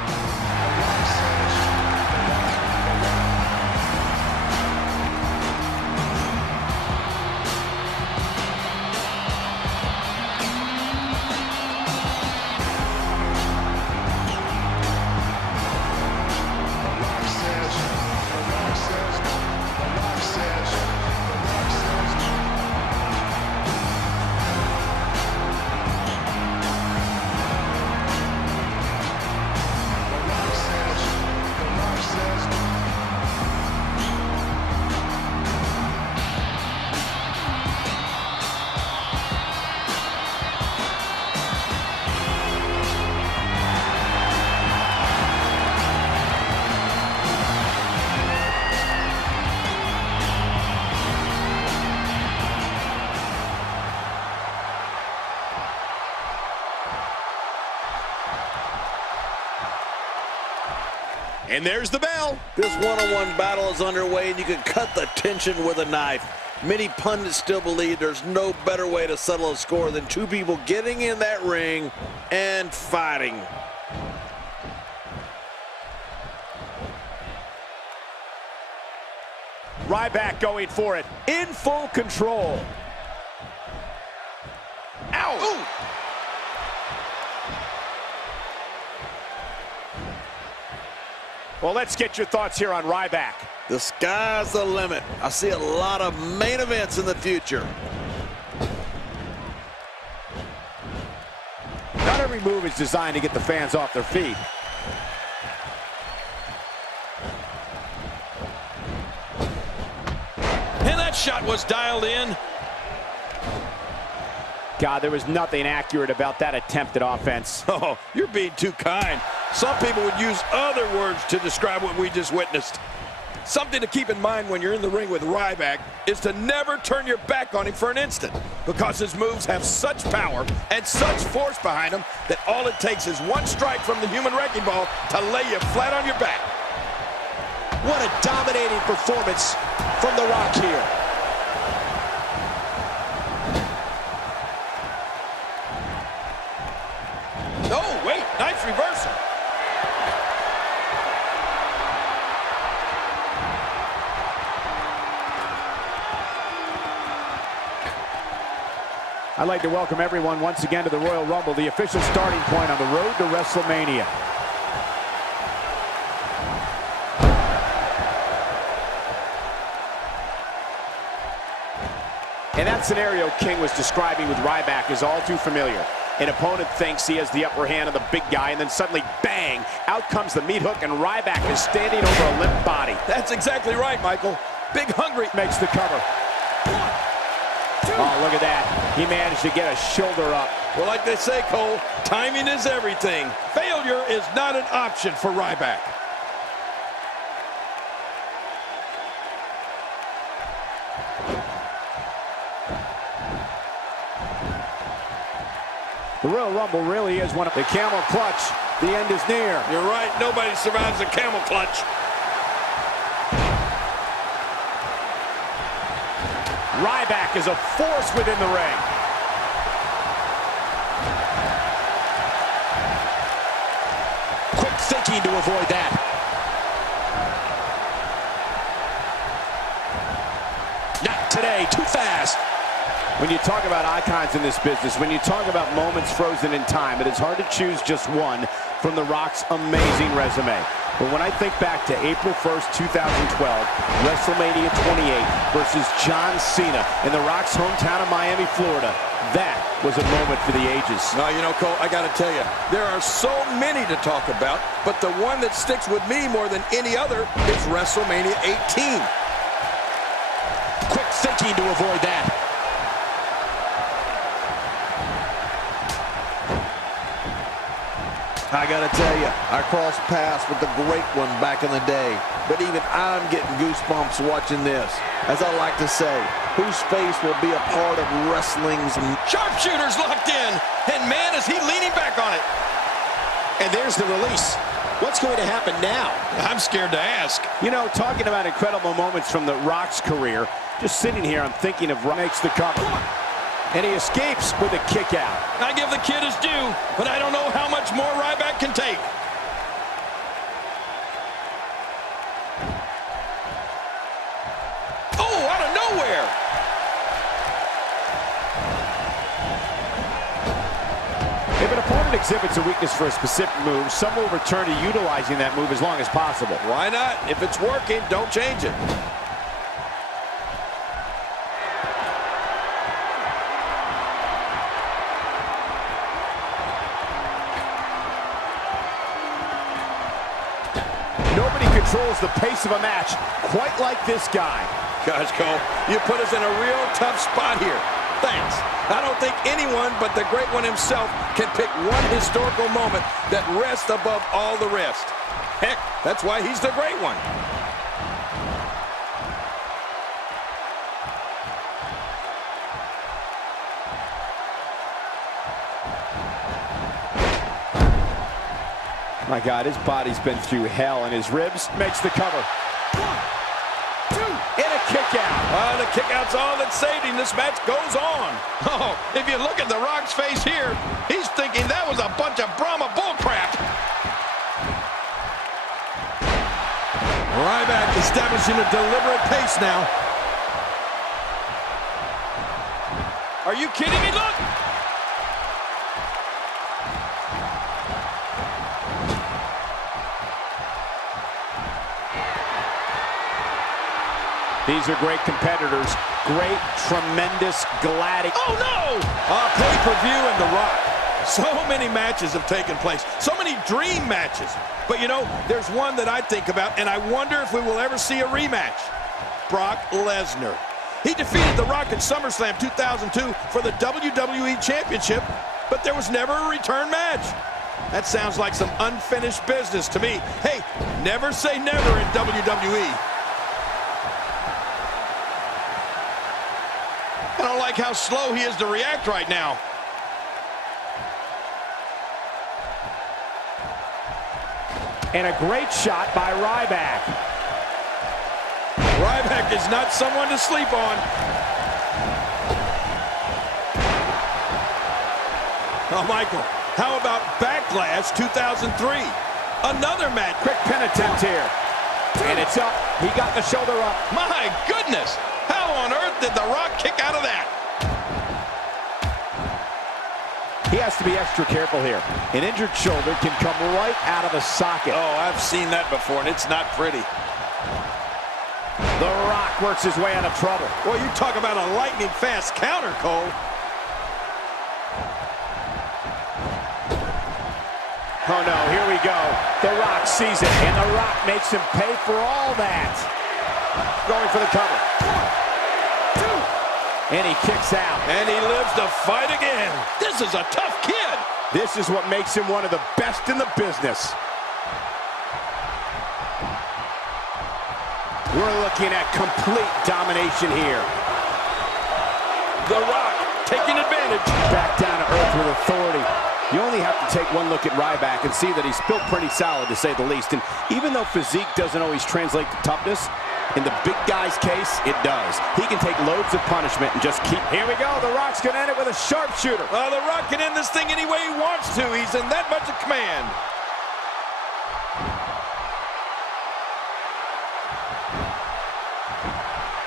And there's the bell. This one-on-one battle is underway, and you can cut the tension with a knife. Many pundits still believe there's no better way to settle a score than two people getting in that ring and fighting. Ryback going for it, in full control. Ow! Ooh. Well, let's get your thoughts here on Ryback. The sky's the limit. I see a lot of main events in the future. Not every move is designed to get the fans off their feet. And that shot was dialed in. God, there was nothing accurate about that attempted offense. Oh, you're being too kind. Some people would use other words to describe what we just witnessed. Something to keep in mind when you're in the ring with Ryback is to never turn your back on him for an instant, because his moves have such power and such force behind them that all it takes is one strike from the human wrecking ball to lay you flat on your back. What a dominating performance from The Rock here. Oh, wait, nice reversal. I'd like to welcome everyone once again to the Royal Rumble, the official starting point on the road to WrestleMania. And that scenario King was describing with Ryback is all too familiar. An opponent thinks he has the upper hand on the big guy, and then suddenly, bang, out comes the meat hook, and Ryback is standing over a limp body. That's exactly right, Michael. Big Hungry Makes the cover. Oh, look at that. He managed to get a shoulder up. Well, like they say, Cole, timing is everything. Failure is not an option for Ryback. The Royal Rumble really is one of the camel clutch. The end is near. You're right. Nobody survives a camel clutch. Ryback is a force within the ring. Quick thinking to avoid that. Not today, too fast. When you talk about icons in this business, when you talk about moments frozen in time, it is hard to choose just one from The Rock's amazing resume. But when I think back to April 1st, 2012, WrestleMania 28 versus John Cena in The Rock's hometown of Miami, Florida, that was a moment for the ages. No, you know, Cole, I got to tell you, there are so many to talk about, but the one that sticks with me more than any other is WrestleMania 18. Quick thinking to avoid that. I gotta tell you, I crossed paths with the great one back in the day, but even I'm getting goosebumps watching this. As I like to say, whose face will be a part of wrestling's... Sharpshooter's locked in, and man, is he leaning back on it. And there's the release. What's going to happen now? I'm scared to ask. You know, talking about incredible moments from The Rock's career, just sitting here, I'm thinking of makes the cover. And he escapes with a kick out. I give the kid his due, but I don't know how much more Ryback can take. Oh, out of nowhere! If an opponent exhibits a weakness for a specific move, some will return to utilizing that move as long as possible. Why not? If it's working, don't change it. Nobody controls the pace of a match quite like this guy. Gosh, Cole, you put us in a real tough spot here. Thanks. I don't think anyone but the great one himself can pick one historical moment that rests above all the rest. Heck, that's why he's the great one. My God, his body's been through hell, and his ribs makes the cover. 1, 2, and a kick out. The kick out's all that saved him. This match goes on. Oh, if you look at The Rock's face here, he's thinking that was a bunch of Brahma bullcrap. Ryback establishing a deliberate pace now. Are you kidding me? Look! These are great competitors. Great, tremendous, gladiator. Oh, no! Pay-per-view and The Rock. So many matches have taken place. So many dream matches. But, you know, there's one that I think about, and I wonder if we will ever see a rematch. Brock Lesnar. He defeated The Rock at SummerSlam 2002 for the WWE Championship, but there was never a return match. That sounds like some unfinished business to me. Hey, never say never in WWE. I don't like how slow he is to react right now. And a great shot by Ryback. Ryback is not someone to sleep on. Oh, Michael, how about Backlash 2003? Another match. Quick pin attempt here. And it's up. He got the shoulder up. My goodness. How on earth did The Rock kick out of that? He has to be extra careful here. An injured shoulder can come right out of the socket. Oh, I've seen that before, and it's not pretty. The Rock works his way out of trouble. Well, you talk about a lightning-fast counter, Cole. Oh, no, here we go. The Rock sees it, and The Rock makes him pay for all that. Going for the cover. 1, 2. And he kicks out. And he lives to fight again. This is a tough kid. This is what makes him one of the best in the business. We're looking at complete domination here. The Rock taking advantage. Back down to earth with authority. You only have to take one look at Ryback and see that he's built pretty solid, to say the least. And even though physique doesn't always translate to toughness, in the big guy's case, it does. He can take loads of punishment and just keep... Here we go. The Rock's going to end it with a sharpshooter. The Rock can end this thing any way he wants to. He's in that much of command.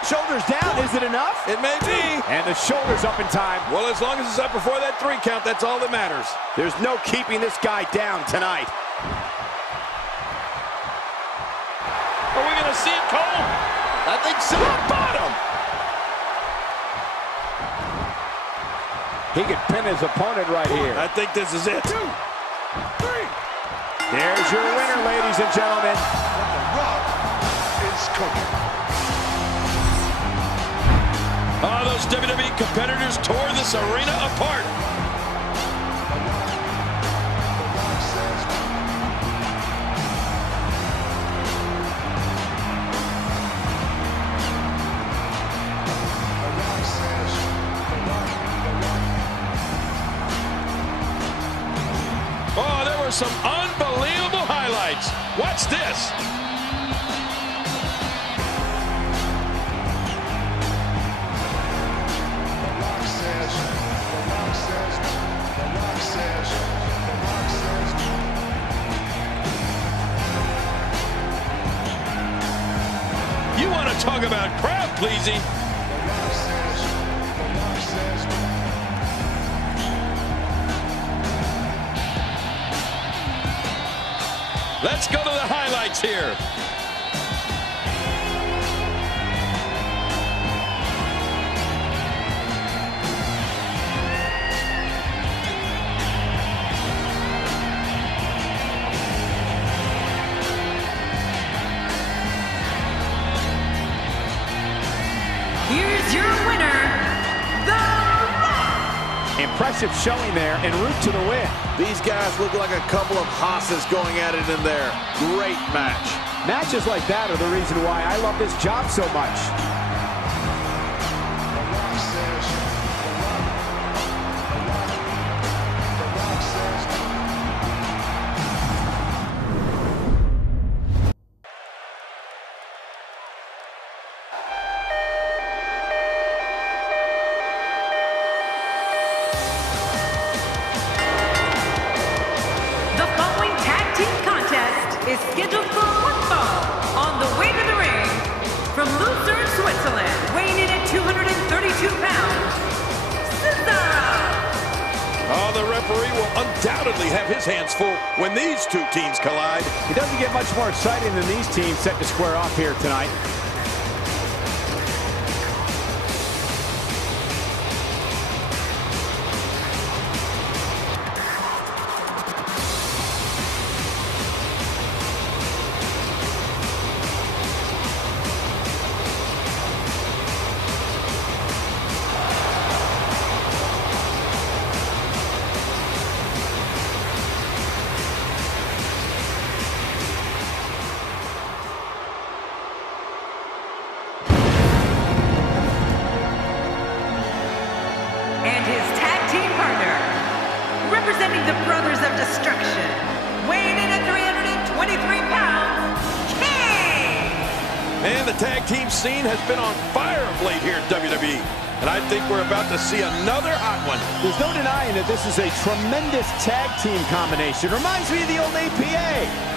Shoulders down. Is it enough? It may be. And the shoulder's up in time. Well, as long as it's up before that 3 count, that's all that matters. There's no keeping this guy down tonight. Are we going to see it, Cole? I think so. Bottom. He could pin his opponent right here. I think this is it. 2, 3. There's your winner, ladies and gentlemen. The Rock is cooking. Oh, those WWE competitors tore this arena apart. Oh, there were some unbelievable highlights. Watch this. You want to talk about crowd pleasing? Let's go to the highlights here. Here's your winner, The Rock. Impressive showing there en route to the win. These guys look like a couple of hosses going at it in there. Great match. Matches like that are the reason why I love this job so much. undoubtedly have his hands full when these two teams collide. It doesn't get much more exciting than these teams set to square off here tonight. Representing the Brothers of Destruction, weighing in at 323 pounds, Kane! And the tag team scene has been on fire of late here at WWE. And I think we're about to see another hot one. There's no denying that this is a tremendous tag team combination. Reminds me of the old APA.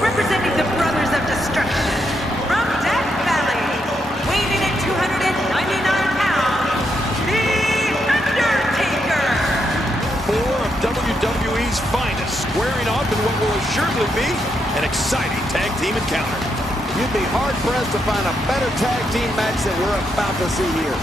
Representing the Brothers of Destruction, from Death Valley, weighing in at 299 pounds, The Undertaker! Four of WWE's finest squaring off in what will assuredly be an exciting tag team encounter. You'd be hard-pressed to find a better tag team match than we're about to see here.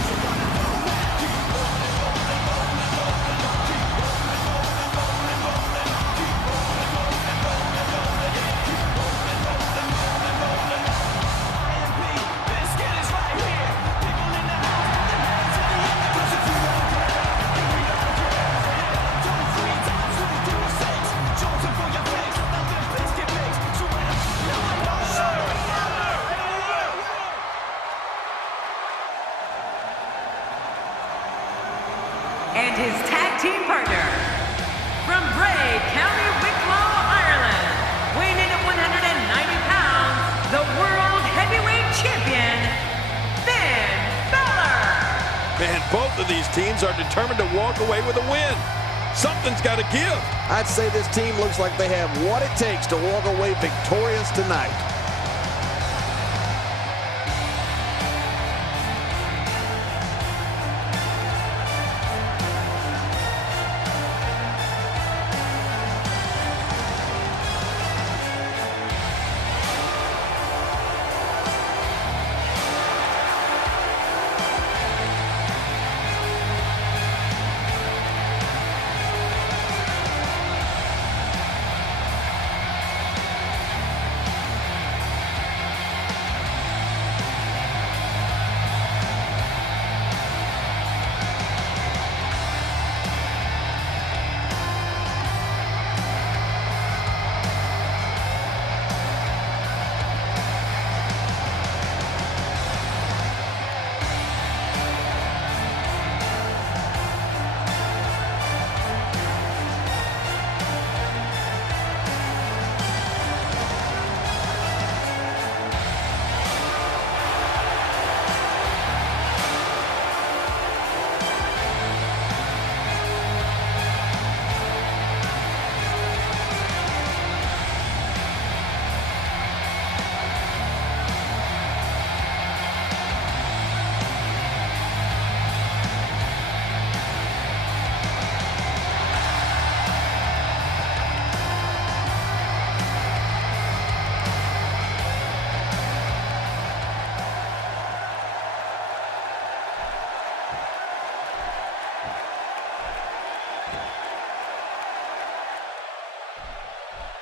And his tag team partner, from Bray, County Wicklow, Ireland, weighing in at 190 pounds, the World Heavyweight Champion, Balor! Man, both of these teams are determined to walk away with a win. Something's got to give. I'd say this team looks like they have what it takes to walk away victorious tonight.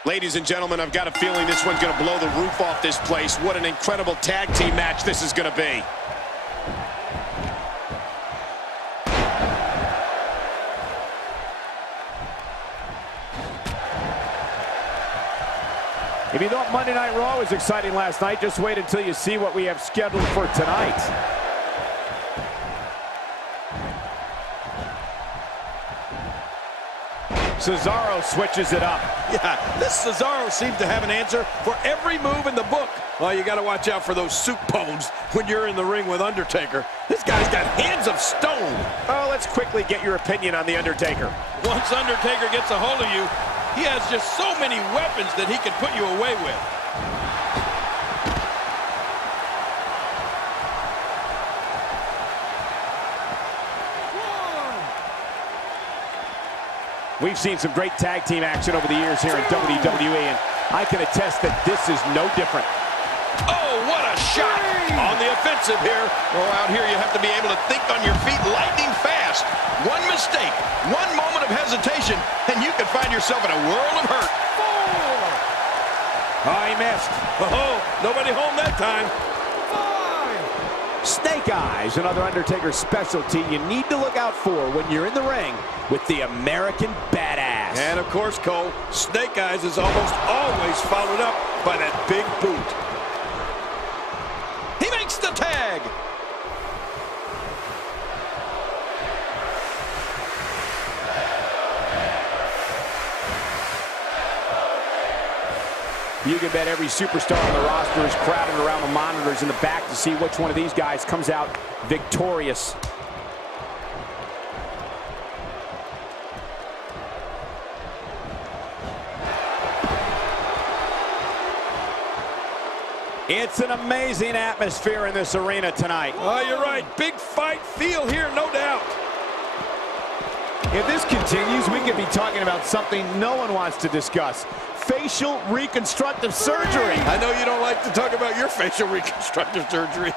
Ladies and gentlemen, I've got a feeling this one's going to blow the roof off this place. What an incredible tag team match this is going to be. If you thought Monday Night Raw was exciting last night, just wait until you see what we have scheduled for tonight. Cesaro switches it up. Yeah, this Cesaro seems to have an answer for every move in the book. Well, you got to watch out for those soup bones when you're in the ring with Undertaker. This guy's got hands of stone. Oh, let's quickly get your opinion on The Undertaker. Once Undertaker gets a hold of you, he has just so many weapons that he can put you away with. We've seen some great tag team action over the years here in WWE, and I can attest that this is no different. Oh, what a shot! On the offensive here. Oh, out here you have to be able to think on your feet lightning fast. One mistake, one moment of hesitation, and you could find yourself in a world of hurt. Oh, he missed. Oh, nobody home that time. Snake eyes, another Undertaker specialty you need to look out for when you're in the ring with the American Badass. And of course, Cole, snake eyes is almost always followed up by that big boot. He makes the tag. You can bet every superstar on the roster is crowded around the monitors in the back to see which one of these guys comes out victorious. It's an amazing atmosphere in this arena tonight. Oh, you're right. Big fight feel here, no doubt. If this continues, we could be talking about something no one wants to discuss. Facial reconstructive surgery. I know you don't like to talk about your facial reconstructive surgery.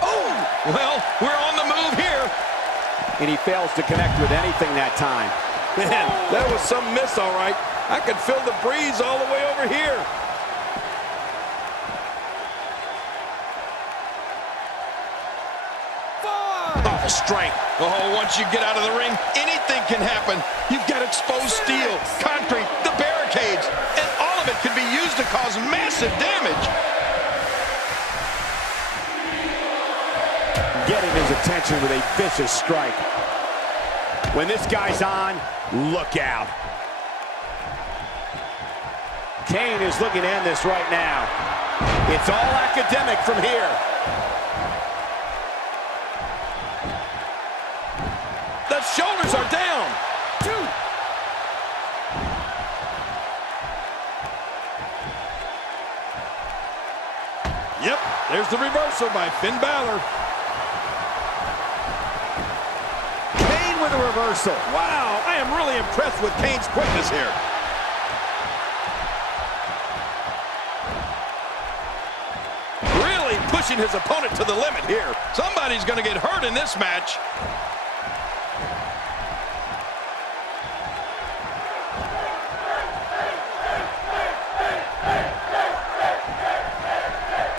Oh, well, we're on the move here. And he fails to connect with anything that time. Man, that was some miss, all right. I could feel the breeze all the way over here. Off strength. Oh, once you get out of the ring, anything can happen. You've got exposed steel, concrete, the barricades, and all of it can be used to cause massive damage. Getting his attention with a vicious strike. When this guy's on, look out. Kane is looking to end this right now. It's all academic from here. The shoulders are down. Yep, there's the reversal by Finn Balor. Kane with a reversal. Wow, I am really impressed with Kane's quickness here. Really pushing his opponent to the limit here. Somebody's going to get hurt in this match.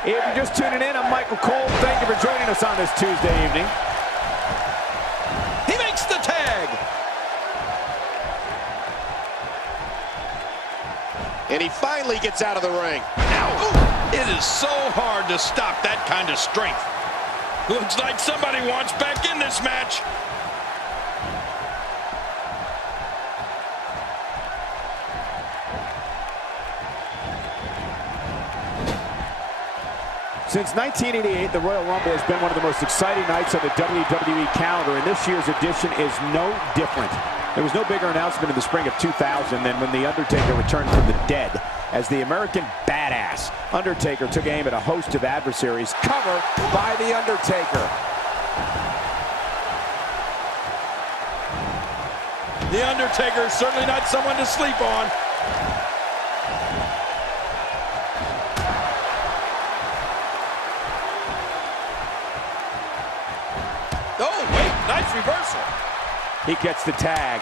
If you're just tuning in, I'm Michael Cole. Thank you for joining us on this Tuesday evening. He makes the tag. And he finally gets out of the ring. Ow. It is so hard to stop that kind of strength. Looks like somebody wants back in this match. Since 1988, the Royal Rumble has been one of the most exciting nights on the WWE calendar, and this year's edition is no different. There was no bigger announcement in the spring of 2000 than when The Undertaker returned from the dead as the American Badass. Undertaker took aim at a host of adversaries. Cover by The Undertaker. The Undertaker is certainly not someone to sleep on. Oh, wait, nice reversal. He gets the tag.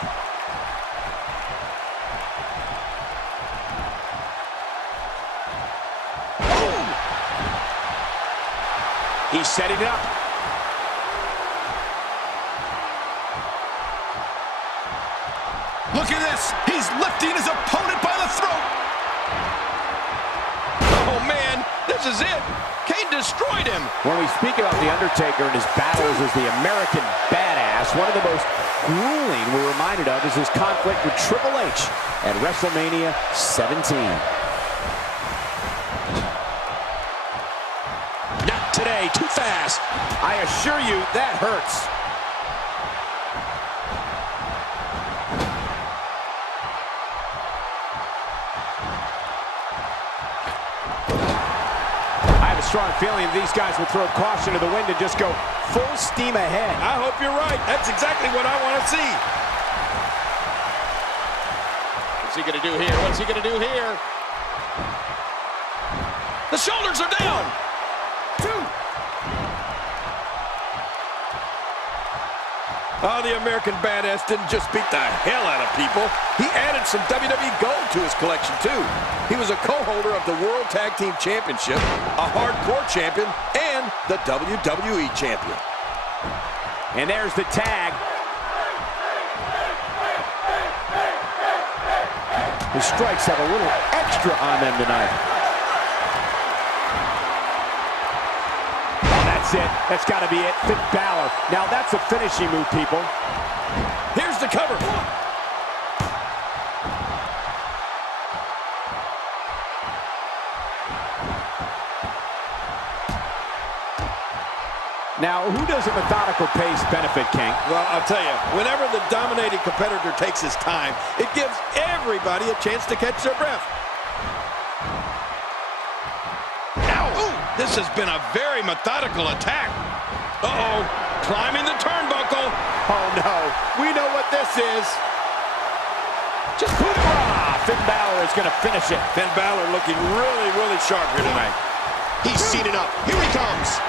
Oh. He's setting it up. Look at this. He's lifting his opponent by the throat. This is it. Kane destroyed him. When we speak about The Undertaker and his battles as the American Badass, one of the most grueling we're reminded of is his conflict with Triple H at WrestleMania 17. Not today, too fast. I assure you, that hurts. Strong feeling these guys will throw caution to the wind and just go full steam ahead. I hope you're right. That's exactly what I want to see. What's he going to do here? What's he going to do here? The shoulders are down. 2. Oh, the American Badass didn't just beat the hell out of people. He added some WWE gold to his collection, too. He was a co-holder of the World Tag Team Championship, a hardcore champion, and the WWE champion. And there's the tag. The strikes have a little extra on them tonight. Oh, that's it. That's got to be it. Finn Balor. Now that's a finishing move, people. Here's the cover. Now, who does a methodical pace benefit, King? Well, I'll tell you, whenever the dominating competitor takes his time, it gives everybody a chance to catch their breath. Ow! Ooh, this has been a very methodical attack. Uh-oh, climbing the turnbuckle. Oh, no. We know what this is. Just put it on. Finn Balor is going to finish it. Finn Balor looking really, really sharp here tonight. He's seen it up. Here he comes.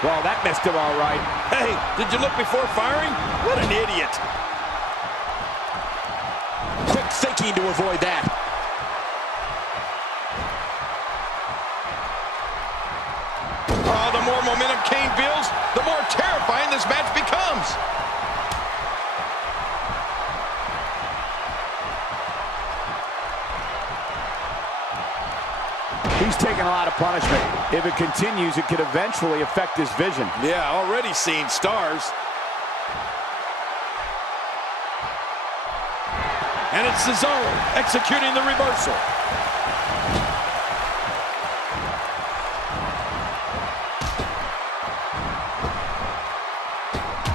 Well, that missed him all right. Hey, did you look before firing? What an idiot. Quick thinking to avoid that. Oh, the more momentum Kane builds, the more terrifying this match becomes. He's taking a lot of punishment. If it continues, it could eventually affect his vision. Yeah, already seeing stars. And it's Cesaro executing the reversal.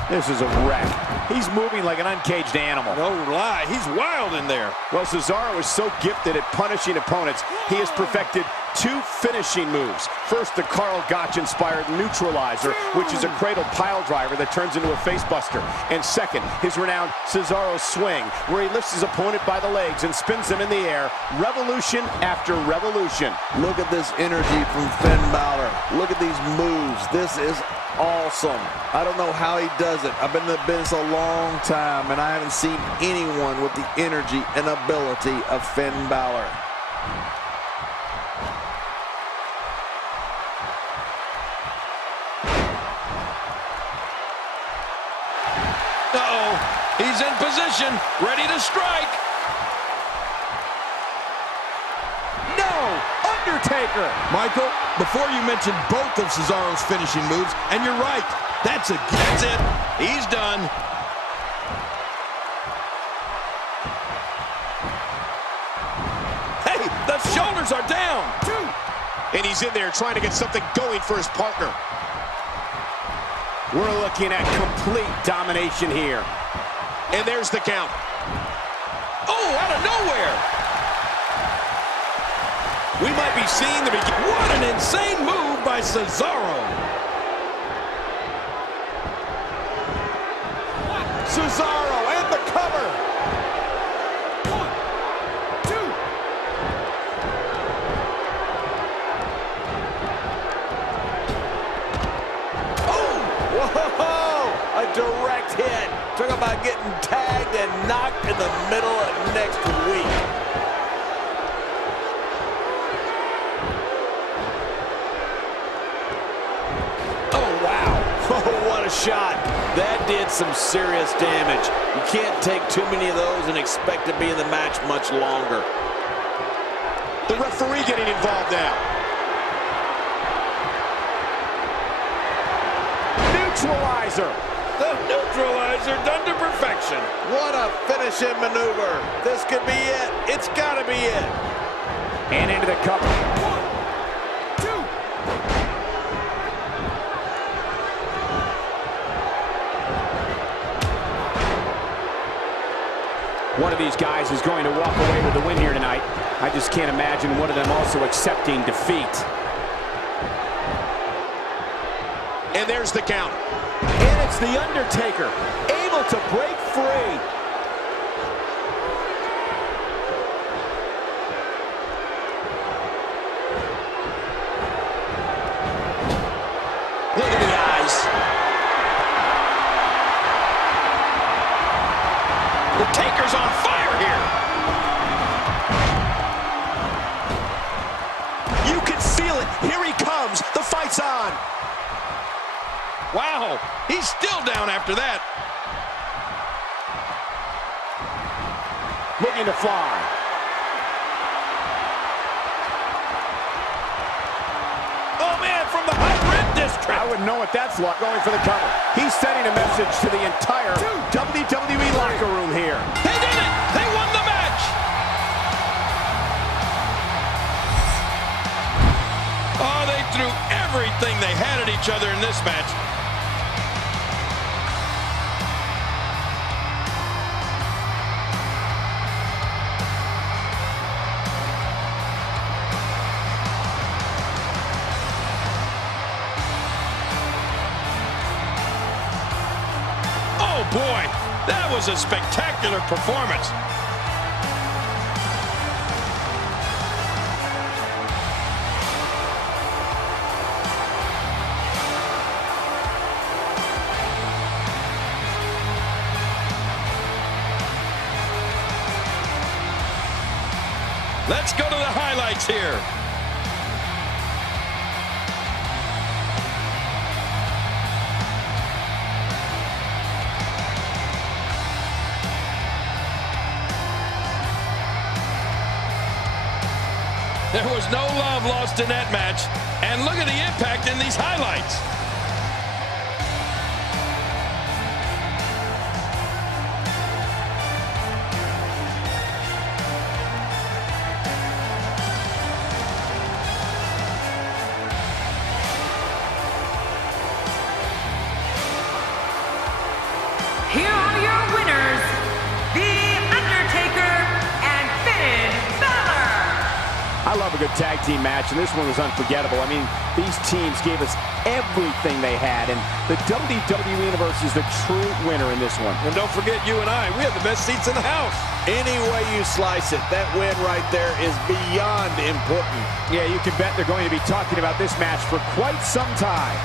This is a wreck. He's moving like an uncaged animal. No lie, he's wild in there. Well, Cesaro is so gifted at punishing opponents, he has perfected 2 finishing moves. First, the Karl Gotch-inspired neutralizer, which is a cradle pile driver that turns into a facebuster. And second, his renowned Cesaro swing, where he lifts his opponent by the legs and spins them in the air, revolution after revolution. Look at this energy from Finn Balor. Look at these moves. This is awesome. I don't know how he does it. I've been in the business a long time, and I haven't seen anyone with the energy and ability of Finn Balor. Uh-oh, he's in position, ready to strike. No! Undertaker! Michael, before you mentioned both of Cesaro's finishing moves, and you're right, that's it. He's done. Hey, the shoulders are down. 2. And he's in there trying to get something going for his partner. We're looking at complete domination here. And there's the count. Oh, out of nowhere. We might be seeing the beginning. What an insane move by Cesaro. Cesaro and the cover. 1, 2. Oh! Whoa! A direct hit. Talk about getting tagged and knocked in the middle of next week. What a shot. That did some serious damage. You can't take too many of those and expect to be in the match much longer. The referee getting involved now. Neutralizer. The neutralizer done to perfection. What a finishing maneuver. This could be it. It's got to be it. And into the cover. 1, 2. One of these guys is going to walk away with the win here tonight. I just can't imagine one of them also accepting defeat. And there's the count. And it's the Undertaker, able to break free. Look at the eyes. The Taker's on fire here. You can feel it. Here he comes. The fight's on. Wow, he's still down after that. Looking to fly. Oh, man, from the high red district. I wouldn't know what that's like. Going for the cover. He's sending a message to the entire WWE locker room here. They did it. They won the match. Oh, they threw everything they had at each other in this match. Oh, boy, that was a spectacular performance. Let's go to the highlights here. There was no love lost in that match. And look at the impact in these highlights. Here are your winners, The Undertaker and Balor. I love a good tag team match, and this one was unforgettable. I mean, these teams gave us everything they had, and the WWE Universe is the true winner in this one. And don't forget, you and I, we have the best seats in the house. Any way you slice it, that win right there is beyond important. Yeah, you can bet they're going to be talking about this match for quite some time.